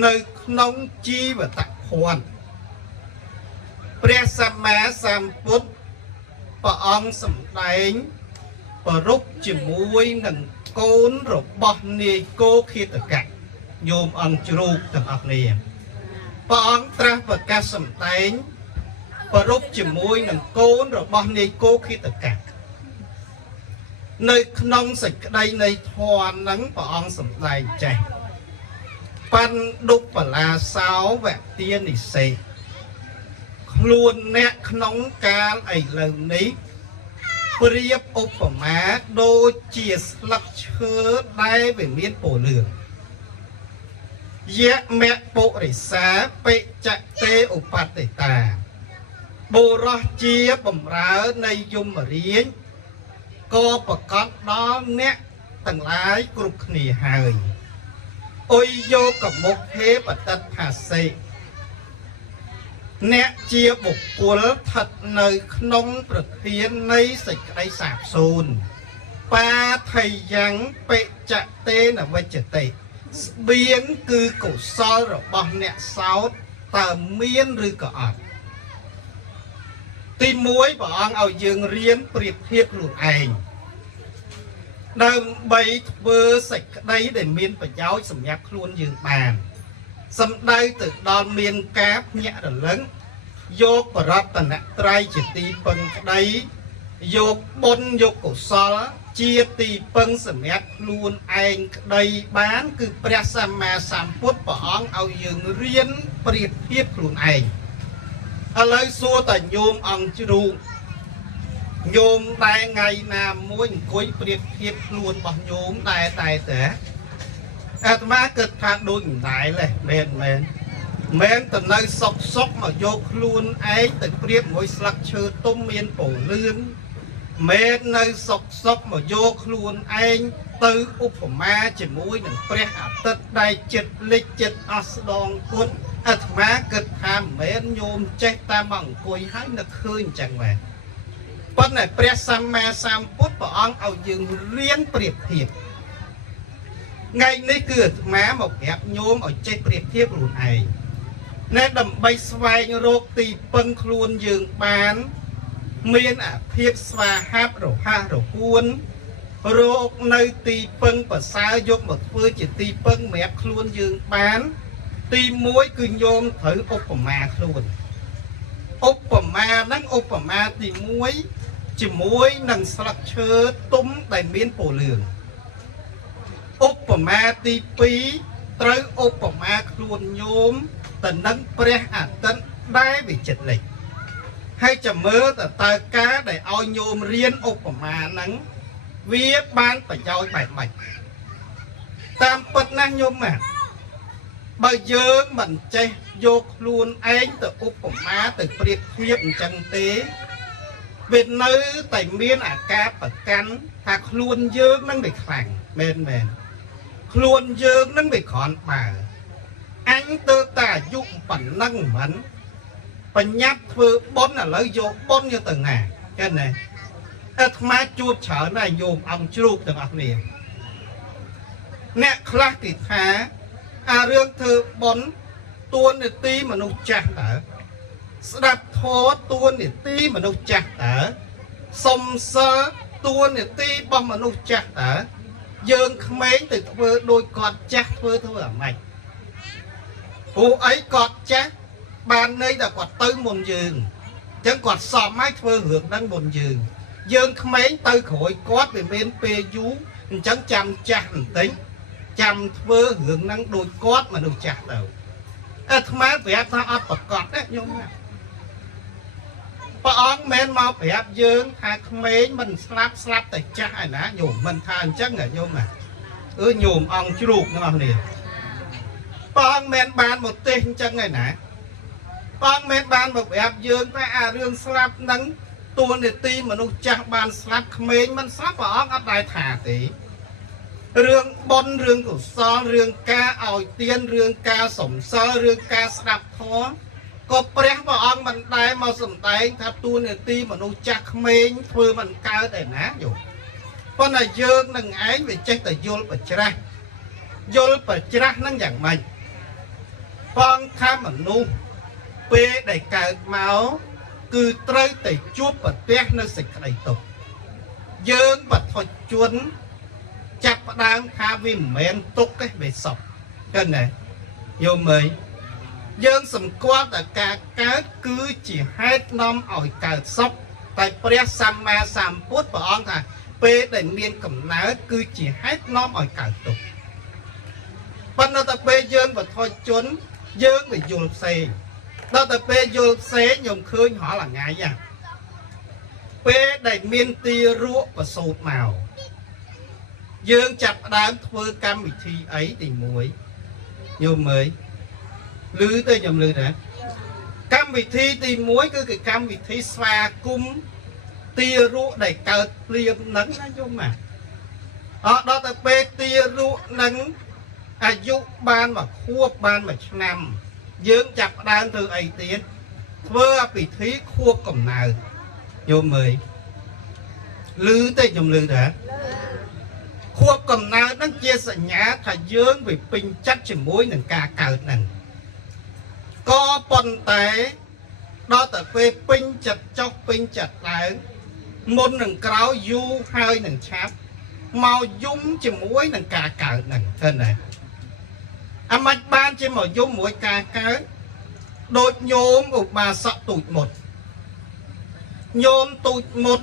នៅក្នុងជីវតភ័ណ្ឌ ព្រះសម្មាសម្ពុទ្ធព្រះអង្គសម្ដែងប្ររពជាមួយនឹងកូនរបស់នាយគោឃាតកៈញោមអង្គជ្រូកទាំងអស់គ្នាព្រះអង្គត្រាស់ប្រកាសសម្ដែងប្ររពជាមួយនឹងកូនរបស់នាយគោឃាតកៈនៅក្នុងសេចក្តីនៃធម៌ហ្នឹងព្រះអង្គសម្ដែងចេះបណ្ឌុបលាសោវទានិសេខ្លួនអ្នកក្នុងកាលឥឡូវនេះប្រៀបឧបមាដូចជាស្លឹកឈើដែលវាមានពណ៌លឿងយៈមៈពុរិសាបិចតេឧបតិតាបុរសជាបំរើនៃយមរាជក៏ប្រកាសដល់អ្នកទាំងឡាយគ្រប់គ្នាហើយអុយយកមុខហេបតថាសេអ្នកជាបុគ្គលស្ថិតនៅក្នុងប្រធាននៃសេចក្តីសាបសូន្យបាថៃយ៉ាងបិចតេនវិជ្ជតេស្បៀងគឺកុសលរបស់អ្នកសោតតើមានឬក៏អត់ទី1ព្រះអង្គឲ្យយើងរៀនប្រៀបធៀបខ្លួនឯងដើម្បីធ្វើសេចក្តីដែលមានប្រយោជន៍សម្រាប់ខ្លួនយើងបានសំដៅទៅដល់មានការភ្ញាក់រលឹងយកបរតនត្រ័យជាទីពឹងក្តីយកបុណ្យយកកុសលជាទីពឹងសម្រាប់ខ្លួនឯងក្តីបានគឺព្រះសម្មាសម្ពុទ្ធព្រះអង្គឲ្យយើងរៀនប្រៀបធៀបខ្លួនឯងឥឡូវសួរតាញោមអង្គជ្រូកញោមដែរថ្ងៃណាមួយអង្គុយប្រៀបធៀបខ្លួនរបស់ញោមដែរតែអាត្មាគិតថាដូចមិនដែរទេមែនទៅនៅសុកមកយកខ្លួនឯងទៅប្រៀបមួយស្លឹកឈើទុំមានពណ៌លឿងមែននៅសុកមកយកខ្លួនឯងទៅឧបមាជាមួយនឹងព្រះអាទិត្យដែលចិត្តលិចចិត្តអស្ដងគុណអាត្មាគិតថាមិនមែនញោមចេះតែមកអង្គុយហើយនឹកឃើញអញ្ចឹងមែនប៉ុន្តែព្រះសម្មាសម្ពុទ្ធព្រះអង្គឲ្យយើងរៀនប្រៀបធៀបថ្ងៃនេះគឺអាត្មាមកប្រាប់ញោមឲ្យចេះប្រៀបធៀបខ្លួនឯងណែដើម្បីស្វែងរកទីពឹងខ្លួនយើងបានមានអាភាពស្វាហាប់រហ័សរហួនរកនៅទីពឹងប្រសើរយកមកធ្វើជាទីពឹងសម្រាប់ខ្លួនយើងបានទី1គឺញោមត្រូវឧបមាខ្លួនឧបមាហ្នឹងឧបមាទី1ជាមួយនឹងស្លឹកឈើទុំដែលមានពណ៌លឿងឧបមាទី2ត្រូវឧបមាខ្លួនញោមទៅនឹងព្រះអាទិត្យដែលវិចិត្រលិចហើយចាំមើលតើការដែលឲ្យញោមរៀនឧបមាហ្នឹងវាបានប្រយោជន៍បែបម៉េចតាមពិតណាស់ញោមណាបើយើងមិនចេះយកខ្លួនឯងទៅឧបមាទៅប្រៀបធៀបអញ្ចឹងទេវានៅតែមានអាការប្រកាន់ថាខ្លួនយើងនឹងវាខ្លាំងមែនខ្លួនយើងនឹងវាគ្រាន់បើអញទៅតែអាយុប៉ុណ្ណឹងមិនបញ្ញាប់ធ្វើបុណ្យឥឡូវយកបុណ្យយកទៅណាឃើញទេអាត្មាជួបច្រើនណាស់ញោមអង្គជ្រូកទាំងអស់គ្នាអ្នកខ្លះគេថាអារឿងធ្វើបុណ្យតួនាទីមនុស្សចាស់តើស្ដាប់ធម៌តួនាទីមនុស្សចាស់តើសំសិលតួនាទីរបស់មនុស្សចាស់តើយើងក្មេងទៅធ្វើដូចគាត់ចាស់ធ្វើអាម៉េចព្រោះអីគាត់ចាស់បានន័យថាគាត់ទៅមុនយើងអញ្ចឹងគាត់សមហើយធ្វើរឿងហ្នឹងមុនយើងក្មេងទៅក្រោយគាត់វាមានពេលយូរអញ្ចឹងចាំចាស់បន្តិចចាំធ្វើរឿងហ្នឹងដូចគាត់មនុស្សចាស់ទៅអាត្មាប្រាប់ថាអត់ប្រកបទេញោមណាព្រះអង្គមិនមកប្រាប់យើងថាក្មេងមិនស្លាប់តែចាស់ឯណាញោមមិនថាអញ្ចឹងញោមណាញោមអង្គជ្រូកទាំងអស់នេះព្រះអង្គមិនបានមកទេសអញ្ចឹងឯណាព្រះអង្គមិនបានមកប្រាប់យើងថាអារឿងស្លាប់ហ្នឹងតួនាទីមនុស្សចាស់បានស្លាប់ក្មេងមិនស្លាប់ព្រះអង្គអត់ដែរថាទេរឿងបុណ្យរឿងកុសលរឿងការឲ្យទានរឿងការសំសើរឿងការស្ដាប់ធម៌ក៏ព្រះអង្គមិនដែរមកសម្ដែងថាតួនាទីមនុស្សចាស់ក្មេងធ្វើមិនកើតឯណាយោប៉ុន្តែយើងនឹងឯងវាចេះតែយល់បច្ច្រាស់ហ្នឹងយ៉ាងម៉េចផងថាមនុស្ស ពេលដែលកើតមកគឺត្រូវតែជួបប្រទះនៅសេចក្តីទុក្ខយើងបឋមជនចាប់ផ្ដើមថាវាមិនមែនទុក្ខទេវាសុខឃើញទេយល់មើលយើងសម្គាល់តែការកើតគឺជាហេតុនាំឲ្យកើតសុខតែព្រះសម្មាសម្ពុទ្ធព្រះអង្គថាពេលដែលមានកំណើតគឺជាហេតុនាំឲ្យកើតទុក្ខប៉ុន្តែដល់ពេលយើងបឋមជនយើងវាយល់ផ្សេងដល់តែពេលយល់ផ្សេងខ្ញុំឃើញរាល់ថ្ងៃពេលដែលមានទីរក់ប្រសូតមកយើងចាប់ផ្ដើមធ្វើកម្មវិធីអីទី1យល់មើលឮទៅខ្ញុំឮដែរកម្មវិធីទី1គឺកម្មវិធីស្វាគមន៍ទារកដែលកើតព្រាមហ្នឹងណាយល់មកដល់ទៅពេលទារកហ្នឹងអាយុបានមួយខួបបានមួយឆ្នាំយើងចាប់ផ្ដើមធ្វើអីទៀតធ្វើពិធីខួបកំណើតយល់មើលឮទៅខ្ញុំឮដែរខួបកំណើតហ្នឹងជាសញ្ញាថាយើងវាពេញចិត្តជាមួយនឹងការកើតហ្នឹងក៏ប៉ុន្តែដល់តែពេលពេញចិត្តចុះពេញចិត្តឡើងមុននឹងក្រោយយូរហើយនឹងឆាប់មកយំជាមួយនឹងការកើតហ្នឹងឃើញទេអាមិនបានជាមកយំមួយការកើតដូចញោមឧបាសកទូចមុតញោមទូចមុត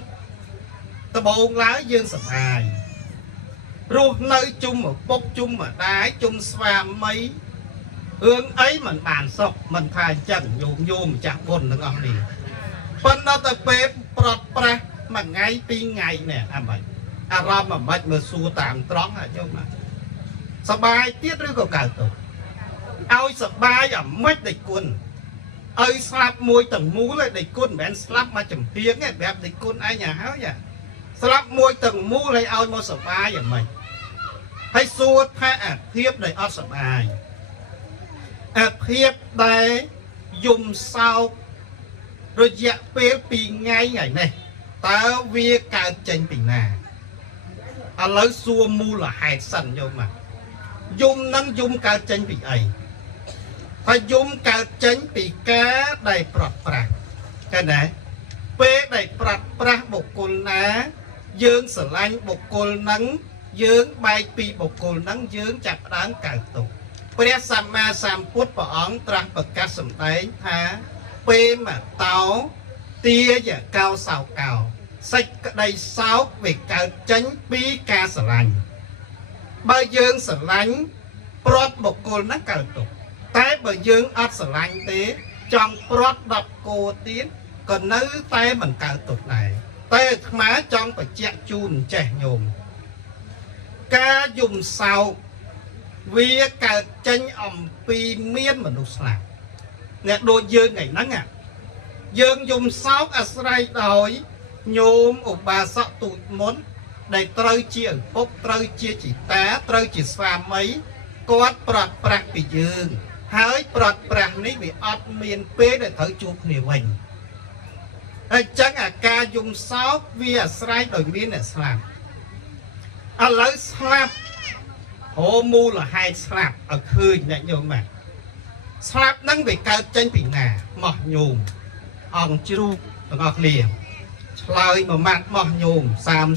ដបងឡើយយើងសប្បាយរស់នៅជុំឪពុកជុំម្ដាយជុំស្វាមីរឿងអីមិនបានសុខមិនថាអញ្ចឹងញោមម្ចាស់បុណ្យទាំងអស់នេះប៉ុន្តែទៅពេលប្រត់ប្រាស់មួយថ្ងៃពីរថ្ងៃនេះអាម៉េចអារម្មណ៍អាម៉េចមើលសួរតាមត្រង់ញោមសប្បាយទៀតឬក៏កើតទុក្ខឲ្យសប្បាយអាម៉េចដេចគុណឲ្យស្លាប់មួយទាំងមូលឯដេចគុណមិនមែនស្លាប់មកចំហៀងទេប្រាប់ដេចគុណឯងហើយស្លាប់មួយទាំងមូលឲ្យមកសប្បាយអាម៉េចហើយសួរថាអាភាពដែលអត់សប្បាយអាភាពដែលយំសោករយៈពេល2ថ្ងៃនេះតើវាកើតចេញពីណាឥឡូវសួរមូលហេតុសិនយល់មកយំនឹងយំកើតចេញពីអីហើយយំកើតចេញពីការដែលប្រត់ប្រាស់ឃើញទេពេលដែលប្រត់ប្រាស់បុគ្គលណាយើងស្រឡាញ់បុគ្គលនឹងយើងបែកពីបុគ្គលនឹងយើងចាប់ផ្ដើមកើតទុក្ខព្រះសម្មាសម្ពុទ្ធព្រះអង្គត្រាស់ប្រកាសសម្ដែងថាពេលមកតោទាយកោសោកោសេចក្តីសោកវាកើតចេញពីការស្រឡាញ់បើយើងស្រឡាញ់ព្រាត់បុគ្គលហ្នឹងកើតទុក្ខតែបើយើងអត់ស្រឡាញ់ទេចង់ព្រាត់10គោទៀតក៏នៅតែមិនកើតទុក្ខដែរតែអាត្មាចង់បញ្ជាក់ជូនចេះញោមការយំសោកវាកើតចេញអំពីមានមនុស្សស្លាប់អ្នកដូចយើងថ្ងៃហ្នឹងយើងយំសោកអាស្រ័យដោយញោមឧបាសកទូចមុនដែលត្រូវជាឪពុកត្រូវជាជីតាត្រូវជាស្វាមីគាត់ប្រត់ប្រាស់ពីយើងហើយប្រត់ប្រាស់នេះវាអត់មានពេលដែលត្រូវជួបគ្នាវិញអញ្ចឹងអាការយំសោកវាអាស្រ័យដោយមានអ្នកស្លាប់ឥឡូវស្លាប់មូលហេតុស្លាប់ឲ្យឃើញអ្នកញោមបាទស្លាប់ហ្នឹងវាកើតចេញពីណាមកញោមអង្គជ្រូកទាំងអស់គ្នាឆ្លើយមួយម៉ាត់មកញោម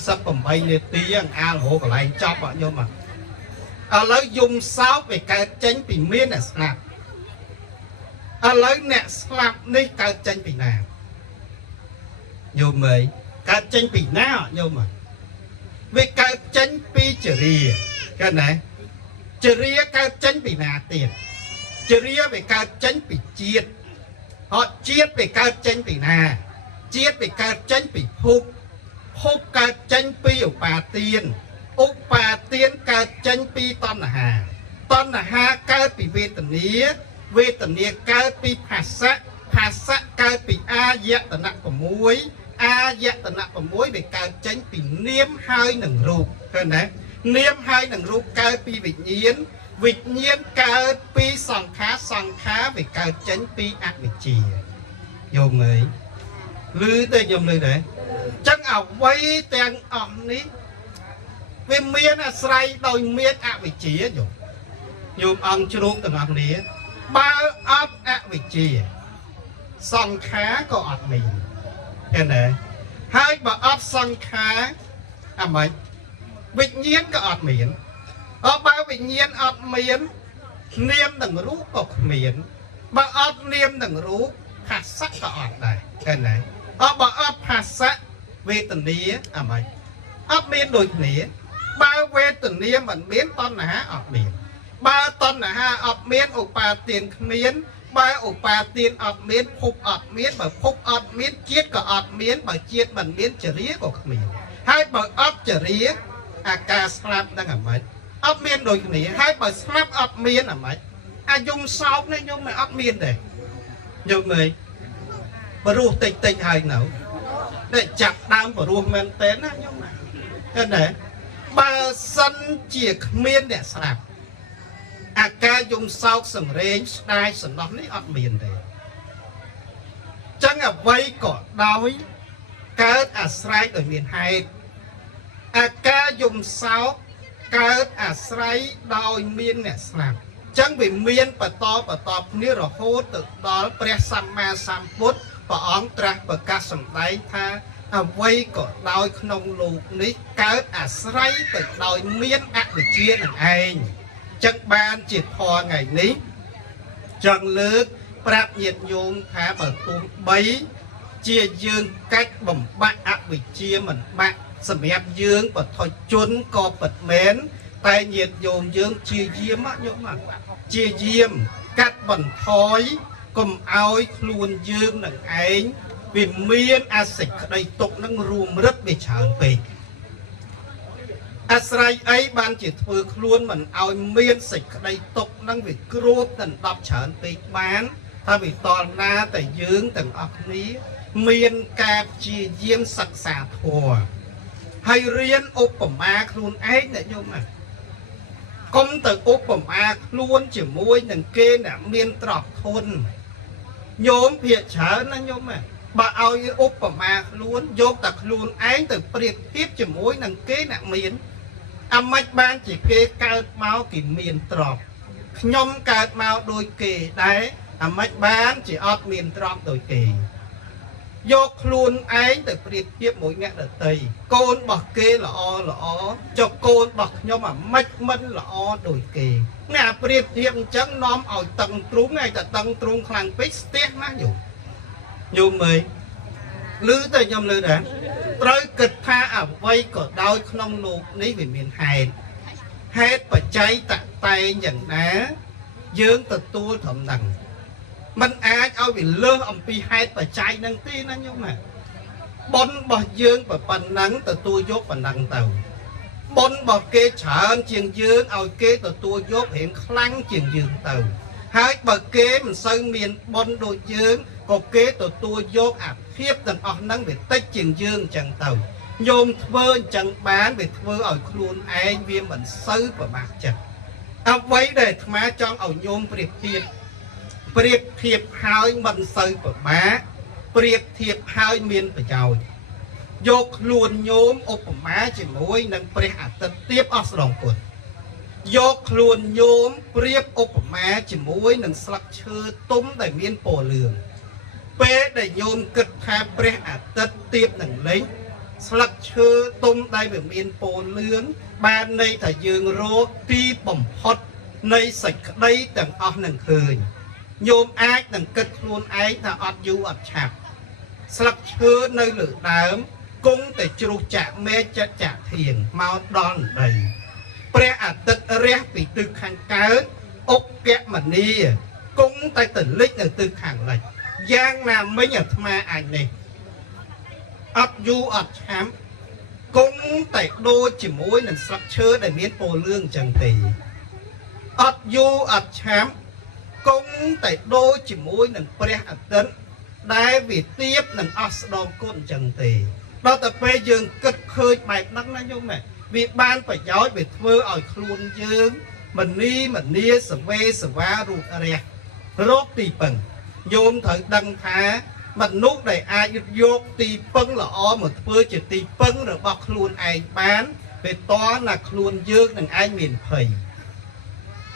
38នាទីអាលរកន្លែងចប់ញោមឥឡូវយំសោកវាកើតចេញពីមានអ្នកស្លាប់ឥឡូវអ្នកស្លាប់នេះកើតចេញពីណាញោមមើលកើតចេញពីណាញោមវាកើតចេញពីចរិយាឃើញណាចរិយាកើតចេញពីណាទៀតចរិយាវាកើតចេញពីជាតិអត់ជាតិវាកើតចេញពីណាជាតិវាកើតចេញពីភពភពកើតចេញពីឧបាទានឧបាទានកើតចេញពីតណ្ហាតណ្ហាកើតពីវេទនាវេទនាកើតពីផស្សៈផស្សៈកើតពីអាយតនៈ6អាយតនៈ6វាកើតចេញពីនាមហើយនឹងរូបឃើញទេនាមហើយនឹងរូបកើតពីវិញ្ញាណវិញ្ញាណកើតពីសង្ខារសង្ខារវាកើតចេញពីអវិជ្ជាយល់មើលឮទៅខ្ញុំឮដែរចឹងអ្វីទាំងអស់នេះវាមានអាស្រ័យដោយមានអវិជ្ជាយល់ញោមអង្គជ្រូកទាំងអស់គ្នាបើអត់អវិជ្ជា សង្ខារក៏អត់មានឃើញទេហើយបើអត់សង្ខារអាម៉េចវិញ្ញាណក៏អត់មានបើវិញ្ញាណអត់មាននាមនឹងរូបក៏គ្មានបើអត់នាមនឹងរូបផាសៈក៏អត់ដែរឃើញទេបើអត់ផាសៈវេទនាអាម៉េចអត់មានដូចគ្នាបើវេទនាមិនមានតណ្ហាអត់មានបើតណ្ហាអត់មានឧបាទានគ្មានបើឧបាទានអត់មានភពអត់មានបើភពអត់មានជាតិក៏អត់មានបើជាតិមិនមានចរិយាក៏គ្មានហើយបើអត់ចរិយាអាការស្លាប់នឹងអាម៉េចអត់មានដូចគ្នាហើយបើស្លាប់អត់មានអាម៉េចអាយំសោកនេះយំមិនអត់មានទេយំមើលបរោះតិចតិចហើយនៅតែចាប់ដើមបរោះមែនទេណាយំណាឃើញទេបើសិនជាគ្មានអ្នកស្លាប់អាការយំសោកសម្រេងស្ដាយសំណោះនេះអត់មានទេចឹងអ្វីក៏ដោយកើតអាស្រ័យដោយមានហេតុអាការយំសោកកើតអាស្រ័យដោយមានអ្នកស្លាប់ចឹងវាមានបន្តគ្នារហូតទៅដល់ព្រះសម្មាសម្ពុទ្ធព្រះអង្គត្រាស់ប្រកាសសម្ដែងថាអ្វីក៏ដោយក្នុងលោកនេះកើតអាស្រ័យទៅដោយមានអវិជ្ជានឹងឯងចឹងបានជាធម៌ថ្ងៃនេះចង់លើកប្រាប់ញាតិញោមថាបើទោះបីជាយើងកាច់បំបាក់អវិជ្ជាមិនបាក់សម្រាប់យើងបឋមជនក៏ពិតមែនតែញាតិញោមយើងជាយាមញោមជាយាមកាត់បន្ថយកុំឲ្យខ្លួនយើងនឹងឯងវាមានអាសិចក្តីទុកនឹងរួមរឹតវាច្រើនពេកអាស្រ័យអីបានជាធ្វើខ្លួនមិនឲ្យមានសេចក្តីទុកនឹងវាគ្របដណ្ដប់ច្រើនពេកបានថាវាតលណាតែយើងទាំងអស់គ្នាមានការព្យាយាមសិក្សាធម៌ហើយរៀនឧបមាខ្លួនឯងអ្នកញោមណាកុំទៅឧបមាខ្លួនជាមួយនឹងគេអ្នកមានទ្រព្យធនញោមភាកច្រើនណាញោមណាបើឲ្យឧបមាខ្លួនយកតែខ្លួនឯងទៅប្រៀបធៀបជាមួយនឹងគេអ្នកមានអាម៉េចបានជាគេកើតមកគេមានទ្រព្យខ្ញុំកើតមកដូចគេដែរអាម៉េចបានជាអត់មានទ្រព្យដូចគេយកខ្លួនឯងទៅប្រៀបធៀបមួយអ្នកដទៃកូនរបស់គេល្អចុះកូនរបស់ខ្ញុំអាម៉េចមិនល្អដូចគេអ្នកប្រៀបធៀបអញ្ចឹងនាំឲ្យតឹងទ្រូងហើយតែតឹងទ្រូងខ្លាំងពេកស្ទះណាញោមមើលឮទៅខ្ញុំឮដែរត្រូវគិតថាអ្វីក៏ដោយក្នុងលោកនេះវាមានហេតុបច្ច័យតតែងយ៉ាងណាយើងទទួលត្រឹមហ្នឹងมันអាចឲ្យវាលើសអំពីហេតុបច្ច័យហ្នឹងទេណាញោមណាបុណ្យរបស់យើងប៉ុណ្ណឹងទទួលយកប៉ុណ្ណឹងទៅបុណ្យរបស់គេច្រើនជាងយើងឲ្យគេទទួលយករៀងខ្លាំងជាងយើងទៅហើយបើគេមិនសូវមានបុណ្យដូចយើងក៏គេទទួលយកអាភាពទាំងអស់ហ្នឹងវាតិចជាងយើងអញ្ចឹងទៅញោមធ្វើអញ្ចឹងបានវាធ្វើឲ្យខ្លួនឯងវាមិនសូវប្រមាថចិត្តអ្វីដែលអាត្មាចង់ឲ្យញោមប្រៀបធៀបហើយមិនសូវប្រមាថប្រៀបធៀបហើយមានប្រយោជន៍យកខ្លួនញោមឧបមាជាមួយនឹងព្រះអាទិត្យទៀបអស់ស្ដងពុទ្ធយកខ្លួនញោមប្រៀបឧបមាជាមួយនឹងស្លឹកឈើទុំដែលមានពណ៌លឿងពេលដែលញោមគិតថាព្រះអាទិត្យទៀបនឹងលេងស្លឹកឈើទុំដែលវាមានពណ៌លឿងបានន័យថាយើងរកទីបំផុតនៃសេចក្តីទាំងអស់នឹងឃើញញោមអាចនឹងគិតខ្លួនឯងថាអត់យូរអត់ឆាប់ស្លឹកឈើនៅលើដើមគង់តែជ្រុះចាក់មេចិត្តចាក់ធៀងមកដល់ដីព្រះអាទិត្យរះពីទិសខាងកើតអុកមនីគង់តែទលិចនៅទិសខាងលិចយ៉ាងណាមិញអាត្មាអាចនេះអត់យូរអត់ឆាប់គង់តែដូចជាមួយនឹងស្លឹកឈើដែលមានពណ៌លឿងអញ្ចឹងទេអត់យូរអត់ឆាប់គង់តែដូចជាមួយនឹងព្រះអាទិត្យដែលវាទៀបនឹងអស់ស្ដងគុណអញ្ចឹងទេដល់តែពេលយើងគិតឃើញបែបហ្នឹងណាញោមណាវាបានប្រយោជន៍វាធ្វើឲ្យខ្លួនយើងមនីសវេសវារូបរះរោគទីពឹងញោមត្រូវដឹងថាមនុស្សដែលអាចយកទីពឹងល្អមកធ្វើជាទីពឹងរបស់ខ្លួនឯងបានពេលតណាខ្លួនយើងនឹងឯងមានភ័យ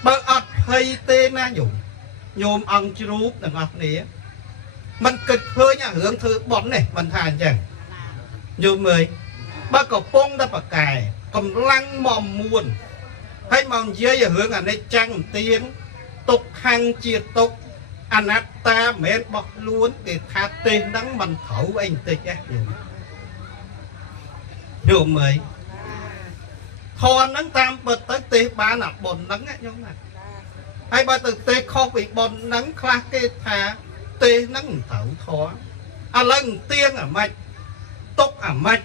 បើអត់ភ័យទេណាញោមអង្គជ្រូកទាំងអស់គ្នា มันเกิดเพลินhướng thư bón nàyมันทานchẳng nhiều người ba cậu pông đã bạc cài cầm lăng mòm muôn hay mòm dưới hướng ở đây trăng tiếng tục hàng chia tục anh ta mến bọc luôn để thả tên đắng mình thấu anh tịch á nhiều người thò nắng tam bật tới tê ba nạp bồn nắng á nhóm này hay ba từ tê kho bị bồn nắng khá kê thả tê nắng thấu thó à lần tiên ở mạch tục ở mạch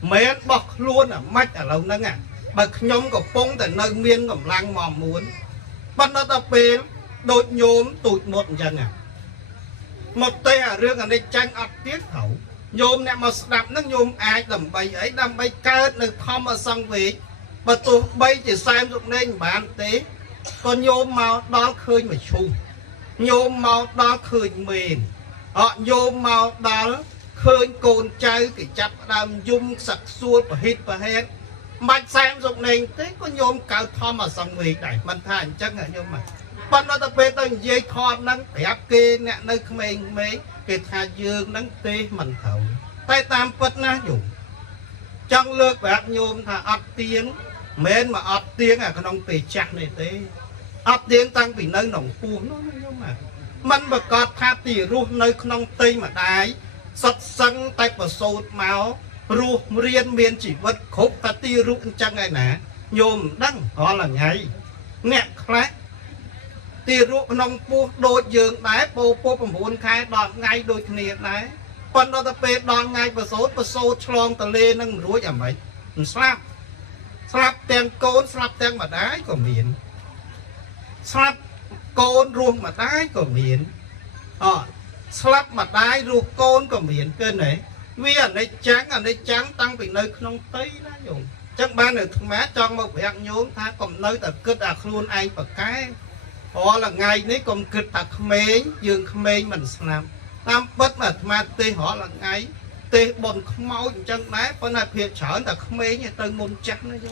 mến bọc luôn ở mạch ở lâu nắng à bậc nhóm của phong tại nơi miên ngầm lang mòm muốn bắt nó tập bế đôi nhóm tụi một dân à một tê ở rương ở đây tranh ọc tiết thấu nhôm nè mà đạp nó nhôm ai đầm bay ấy đầm bay cao nơi thom ở sông về mà tụi bay chỉ xem dụng nên bán tế còn nhôm màu đó khơi mà chung nhôm màu đó khơi mềm họ nhôm màu đó khơi cồn chơi cái chắp đầm dung sặc xuôi và hết mạch xem dụng nên thế có nhôm cao thom ở sông về đẩy mình thành chắc là nhôm mà bắt nó tập về tới dây thom nắng đẹp kê nè nơi mình mấy cái thà dương nắng tê mình thấu tay tam phật na dùng trong lược bạc nhôm thà ấp tiếng mến mà ấp tiếng à con ông tê chặt này tê ấp tiếng tăng vì nơi nồng phu nó nhưng mà mình mà có tha tì ru nơi con tây mà đái sật sân tay và sốt máu ru riêng miền chỉ vật khúc ta tì ru chẳng ngày nè nhôm đăng họ là ngày nè khác tì ru nông phu đôi giường đái bô bầm buồn khai đòn ngay đôi kia đái phần đó ta phê đòn ngay và sốt chlong ta lên nâng rúi à mấy slap tên côn slap tên mà đái của miền slap côn ruộng mà đái của miền slap mà đái ruộng côn của miền kênh này vì ở đây trắng tăng vì nơi không tây đó dùng chắc ba này má cho một việc nhốn tha còn nơi ta kết à luôn anh và cái họ là ngày nấy còn kết à khmênh dương khmênh mình làm tam bất mà tê họ là ngày tê bồn không máu chân đá phần này việc trở là khmênh như tây môn chắc nữa chứ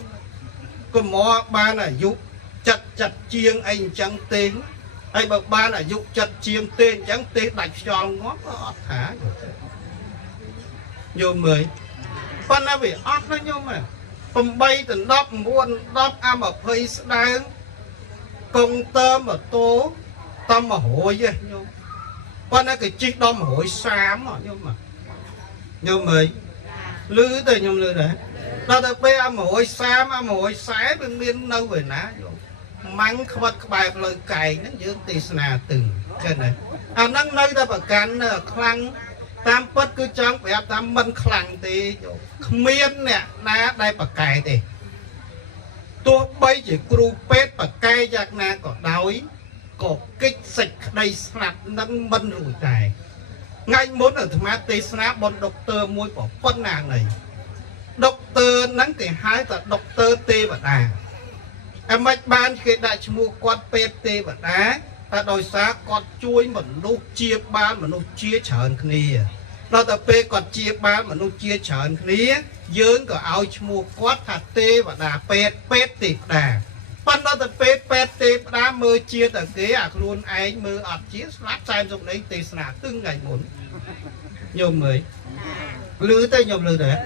còn mò ba là giúp chặt chiêng anh chẳng tên hay bậc ba là giúp chặt chiêng tên chẳng tên đạch cho ngót nó thả nhiều người phần này bị ót nó nhưng mà phần bay từ đắp muôn đắp am ở phơi đang công tơ mà tố tâm mà hội vậy nhưng phần này cái chiếc đom hội xám nhưng mà lư từ nhung lư đấy nó được bé am hội xám am hội xé bên miền đâu về ná mắng không bắt bài lời cày nó dưỡng tì sna từng cái này à nâng nơi ta phải cắn khăn tam bất cứ chẳng phải tam mân khăn thì miên nè ná đây bà cài thì tôi bây chỉ cru pet bà cay giặc nà có đói có kích sạch đây snap nâng mân rủi tài ngay muốn ở thầm tê snap bọn doctor môi bỏ phân nàng này doctor nắng thì hai là doctor tê và đà em mạch ban khi đại mua quạt pet tê và đá ta đòi xa còn chuối mà nó chia ban mà nó chia chởn kia nó tập phê còn chia ban mà nó chia chởn kia dưỡng có áo mua quát thật tê và đà pet tịp đà phần nó tập phê pet tịp đá mơ chia tờ kế à luôn anh mơ ọt chia lát xem dùng đấy tê sna từng ngày muốn nhôm mới lư tới nhôm lư đấy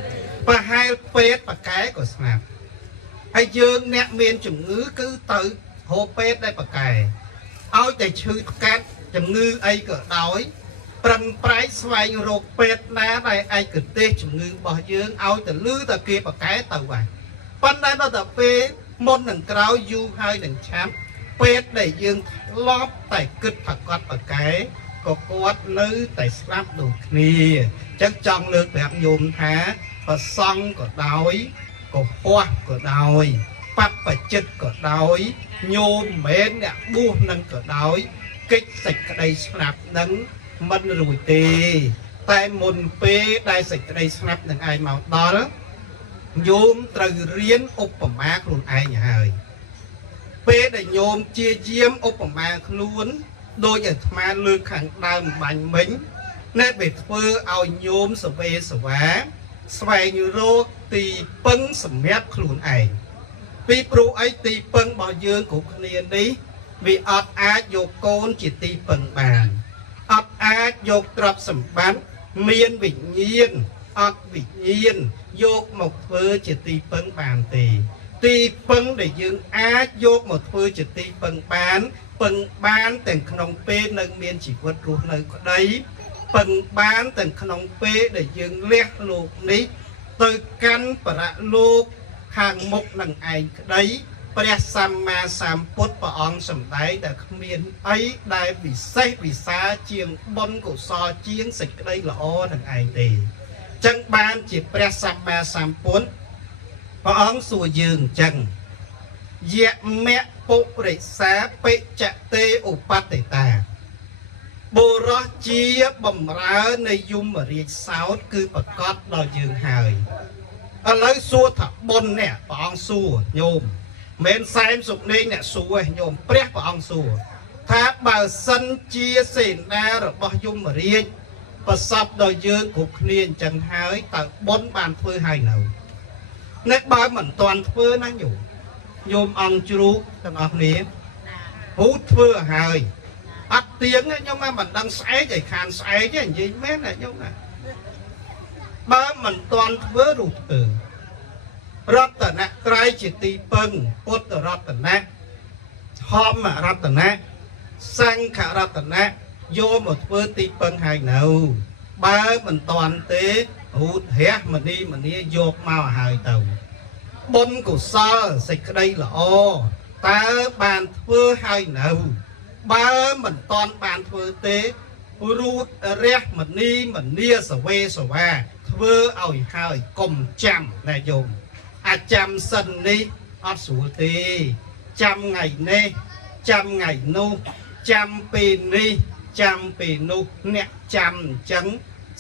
và hai pet và cái của snap hay dương nẹt miền chủng ngữ cứ tự hồ pet đây và cái áo để chữ cát chủng ngữ ấy cỡ đói Prang price xoay rô pet ná đây ai cực tê chủng ngư bỏ dương áo từ lư từ kia vào cái tàu vàng phần này nó tập phê môn nâng cáo du hai nâng chám pet để dương lóp tại cực thật quát vào cái có quát lư tại slap đồ kia chắc trong lược đẹp dùng thá và xong có đói có hoa có đói phát và chất có đói nhôm mến nè buông nâng có đói kích sạch cái đây slap nâng mình rồi tì tại môn phê đại sạch đây snap nâng ai màu đó đó nhôm từ riêng Obama luôn ai nhà hơi phê để nhôm chia chiếm Obama luôn đôi giờ mà lược khẳng đàm bánh mình nên bị phơ ao nhôm sờ về sờ vá xoay như rô tì pưng sờ mép luôn ai vì pro ấy tì pưng bao dương của con đi vì ọt á vô côn chỉ tì pưng bàn ọt á អាចយកទ្រព្យសម្បត្តិមានវិញ្ញាណអត់វិញ្ញាណយកមកធ្វើជាទីពឹងបានទេទីពឹងដែលយើងអាចយកមកធ្វើជាទីពឹងបានទាំងក្នុងពេលនៅមានជីវិតរស់នៅក្តីពឹងបានទាំងក្នុងពេលដែលយើងលះលោកនេះទៅកាន់បរលោកខាងមុខនឹងឯងក្តីព្រះសម្មាសម្ពុទ្ធព្រះអង្គសម្ដែងតែគ្មានអីដែលពិសេសវិសាលជាងបុណ្យកុសលជាងសេចក្តីល្អនឹងឯងទេចឹងបានជាព្រះសម្មាសម្ពុទ្ធព្រះអង្គសួរយើងចឹងយៈមៈពុរិសាបិចតេឧបតិតាបុរសជាបំរើនៃយមរាជសោតគឺប្រកាសដល់យើងហើយឥឡូវសួរថាបុណ្យនេះព្រះអង្គសួរញោមមិនសែមសុកនេះអ្នកសួរឯងញោមព្រះព្រះអង្គសួរថាបើសិនជាសេនារបស់យមរាជប្រសពដល់យើងគ្រប់គ្នាអញ្ចឹងហើយតើបុណ្យបានធ្វើហើយនៅអ្នកបើមិនទាន់ធ្វើណាញោមអង្គជ្រូកទាំងអស់គ្នាហូតធ្វើហើយអត់ទៀងញោមមិនដឹងស្អែកឲ្យខានស្អែកទេនិយាយមែនណាញោមណាបើមិនទាន់ធ្វើរូបធ្វើរតនត្រ័យជាទីពឹងពុទ្ធរតនៈធម្មរតនៈសង្ឃរតនៈយកមកធ្វើទីពឹងហើយនៅបើមិនទាន់ទេរូតរះមនីយកមកហើយទៅបុណ្យកុសលសេចក្តីល្អតើបានធ្វើហើយនៅបើមិនទាន់បានធ្វើទេរូតរះមនីសវេសវាធ្វើឲ្យហើយកុំចាំណាញោមអាចចាំសិននេះអត់ស្រួលទេចាំថ្ងៃនេះចាំថ្ងៃនោះចាំពេលនេះចាំពេលនោះអ្នកចាំអញ្ចឹង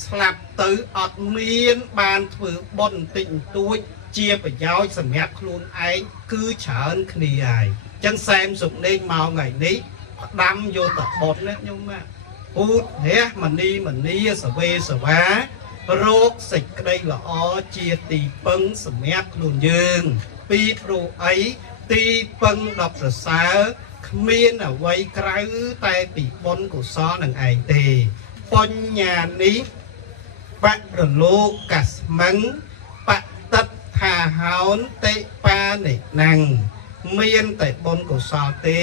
ស្លាប់ទៅអត់មានបានធ្វើបុណ្យតិចតួចជាប្រយោជន៍សម្រាប់ខ្លួនឯងគឺច្រើនគ្នាហើយអញ្ចឹងសែមសុកនេះមកថ្ងៃនេះផ្ដាំយកតបុណ្យណាញោមណាពូតរះមនីសវេសវារោគសេចក្តីល្អជាទីពឹងសម្រាប់ខ្លួនយើងពីព្រោះអីទីពឹងដល់ប្រសើរគ្មានអ្វីក្រៅតែពីបុណ្យកុសលនឹងឯងទេបញ្ញានេះបរលោកស្មឹងបតិតថាហោនតិបានិណੰមានតែបុណ្យកុសលទេ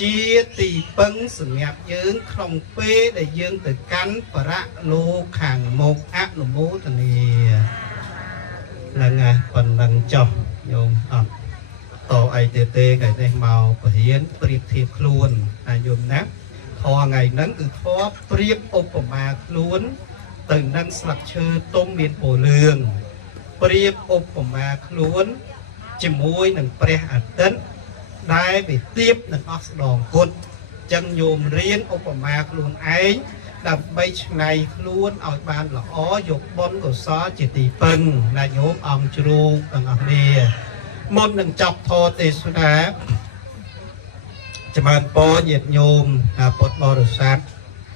ជាទីពឹងសម្រាប់យើងក្នុងពេលដែលយើងទៅកាន់បរលោកខាងមុខអនុមោទនាហ្នឹងហើយប៉ុណ្ណឹងចុះញោមអត់តអីទេថ្ងៃនេះមកបរៀនប្រៀបធៀបខ្លួនណាញោមណាធរថ្ងៃហ្នឹងគឺធរប្រៀបឧបមាខ្លួនទៅនឹងស្លឹកឈើទុំមានពណ៌លឿងប្រៀបឧបមាខ្លួនជាមួយនឹងព្រះអាទិត្យដែលវាទៀបនឹងអស់ស្ដងគុណចឹងញោមរៀនឧបមាខ្លួនឯងដើម្បីឆ្នៃខ្លួនឲ្យបានល្អយកបុណ្យកុសលជាទីពឹងណាញោមអង្គជ្រូកទាំងអស់គ្នាមុននឹងចប់ធម៌ទេសនាចម្រើនពរញាតិញោមពុទ្ធបរិស័ទ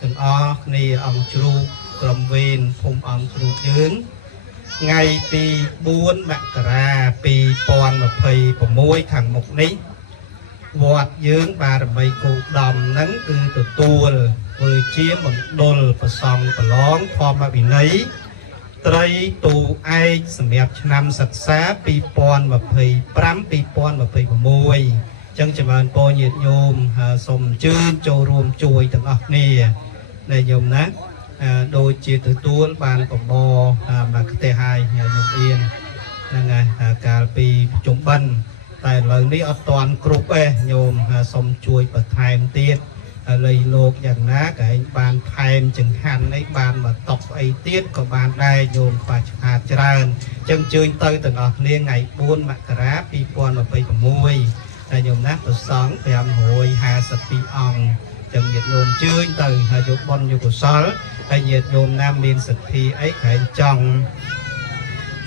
ទាំងអស់គ្នាអង្គជ្រូកក្រុមវេនភូមិអង្គជ្រូកយើងថ្ងៃទី4មករា2026ខាងមុខនេះវត្តយើងបារមីគោដំហ្នឹងគឺទទួលធ្វើជាមណ្ឌលប្រសំប្រឡងធម្មវិន័យត្រីទូឯកសម្រាប់ឆ្នាំសិក្សា2025-2026ចឹងចម្រើនពរញាតិញោមសូមអញ្ជើញចូលរួមជួយទាំងអស់គ្នាដែលញោមណាដូចជាទទួលបានបបរមកផ្ទះហើយញោមអៀនហ្នឹងហើយកាលពីជុំបិណ្ឌតែឥឡូវនេះអត់ទាន់គ្រប់ទេញោមសូមជួយបន្ថែមទៀតលៃលោកយ៉ាងណាក៏ឯងបានថែមចង្ហាន់អីបានមកតប់អីទៀតក៏បានដែរញោមខ្វះខាតច្រើនចឹងជើញទៅទាំងអស់គ្នាថ្ងៃ4មករា2026តែញោមណាប្រសង់552អង្គចឹងញាតិញោមជើញទៅហើយយកបុណ្យយកកុសលហើយញាតិញោមណាមានសទ្ធាអីក្រែងចង់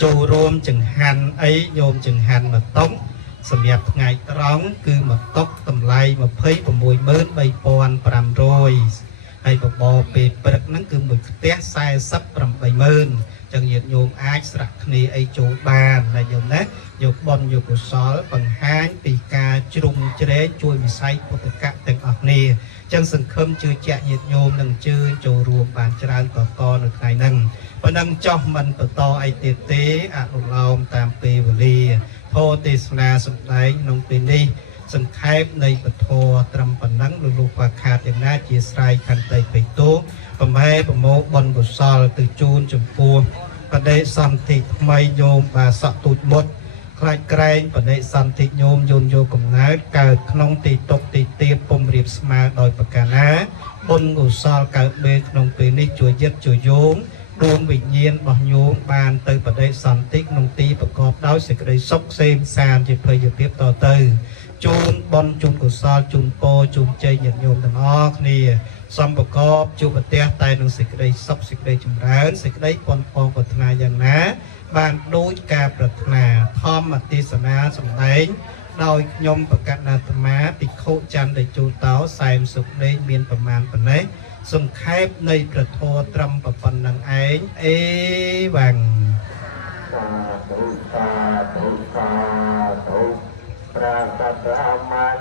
ចូលរួមចង្ហាន់អីញោមចង្ហាន់មកតុកសម្រាប់ថ្ងៃត្រង់គឺមកតុកតម្លៃ 263,500 ហើយបបពេលព្រឹកហ្នឹងគឺមួយផ្ទះ480000ចឹងញាតិញោមអាចស្រាក់គ្នាអីចូលបានណាញោមណាយកបុណ្យយកកុសលបង្ហាញពីការជ្រុំជ្រែកជួយវិស័យពុទ្ធកៈទាំងអស់គ្នាចឹងសង្ឃឹមជឿជាក់ញាតិញោមនឹងជឿចូលរួមបានច្រើនកកនៅថ្ងៃហ្នឹងប៉ុណ្ណឹងចោះមិនបន្តអីទៀតទេអនុលោមតាមពេលវេលាធម៌ទេសនាសម្ដែងក្នុងពេលនេះសង្ខេបនៃពធត្រឹមប៉ុណ្ណឹងលោកបាខាតយ៉ាងណាជាស្រ័យខន្តីបេតុបំហែប្រមោបុណ្យកុសលទៅជូនចំពោះបដិសន្ធិថ្មីញោមបាសក់ទូចមុតខ្លាចក្រែងបដិសន្ធិញោមយូនយកកំណើតកើតក្នុងទីតុកទីទៀបពុំរៀបស្មើដោយប្រការណាបុណ្យកុសលកើតមានក្នុងពេលនេះជួយយឹតជួយយោងដួងវិញ្ញាណរបស់ញោមបានទៅបដិសន្ធិក្នុងទីប្រកបដោយសេចក្តីសុខសេមសានជាភ័យភាពតទៅជូនបុណ្យជូនកុសលជូនពរជូនជ័យញាតិញោមទាំងអស់គ្នាសំប្រកបជួបប្រទះតែនឹងសេចក្តីសុខសេចក្តីចម្រើនសេចក្តីប៉ុនប៉ងប្រាថ្នាយ៉ាងណាបានដូចការប្រាថ្នាធម្មទេសនាសម្ដែងដោយខ្ញុំបកណ្ដាអាត្មាភិក្ខុចន្ទជូតោសែមសុខលេងមានប្រមាណប៉ុណ្ណេះសង្ខេបនៃប្រធរត្រឹមប៉ុណ្ណឹងឯងអេវ៉ាំងសាធុសាធុសាធុប្រាសត្រាមា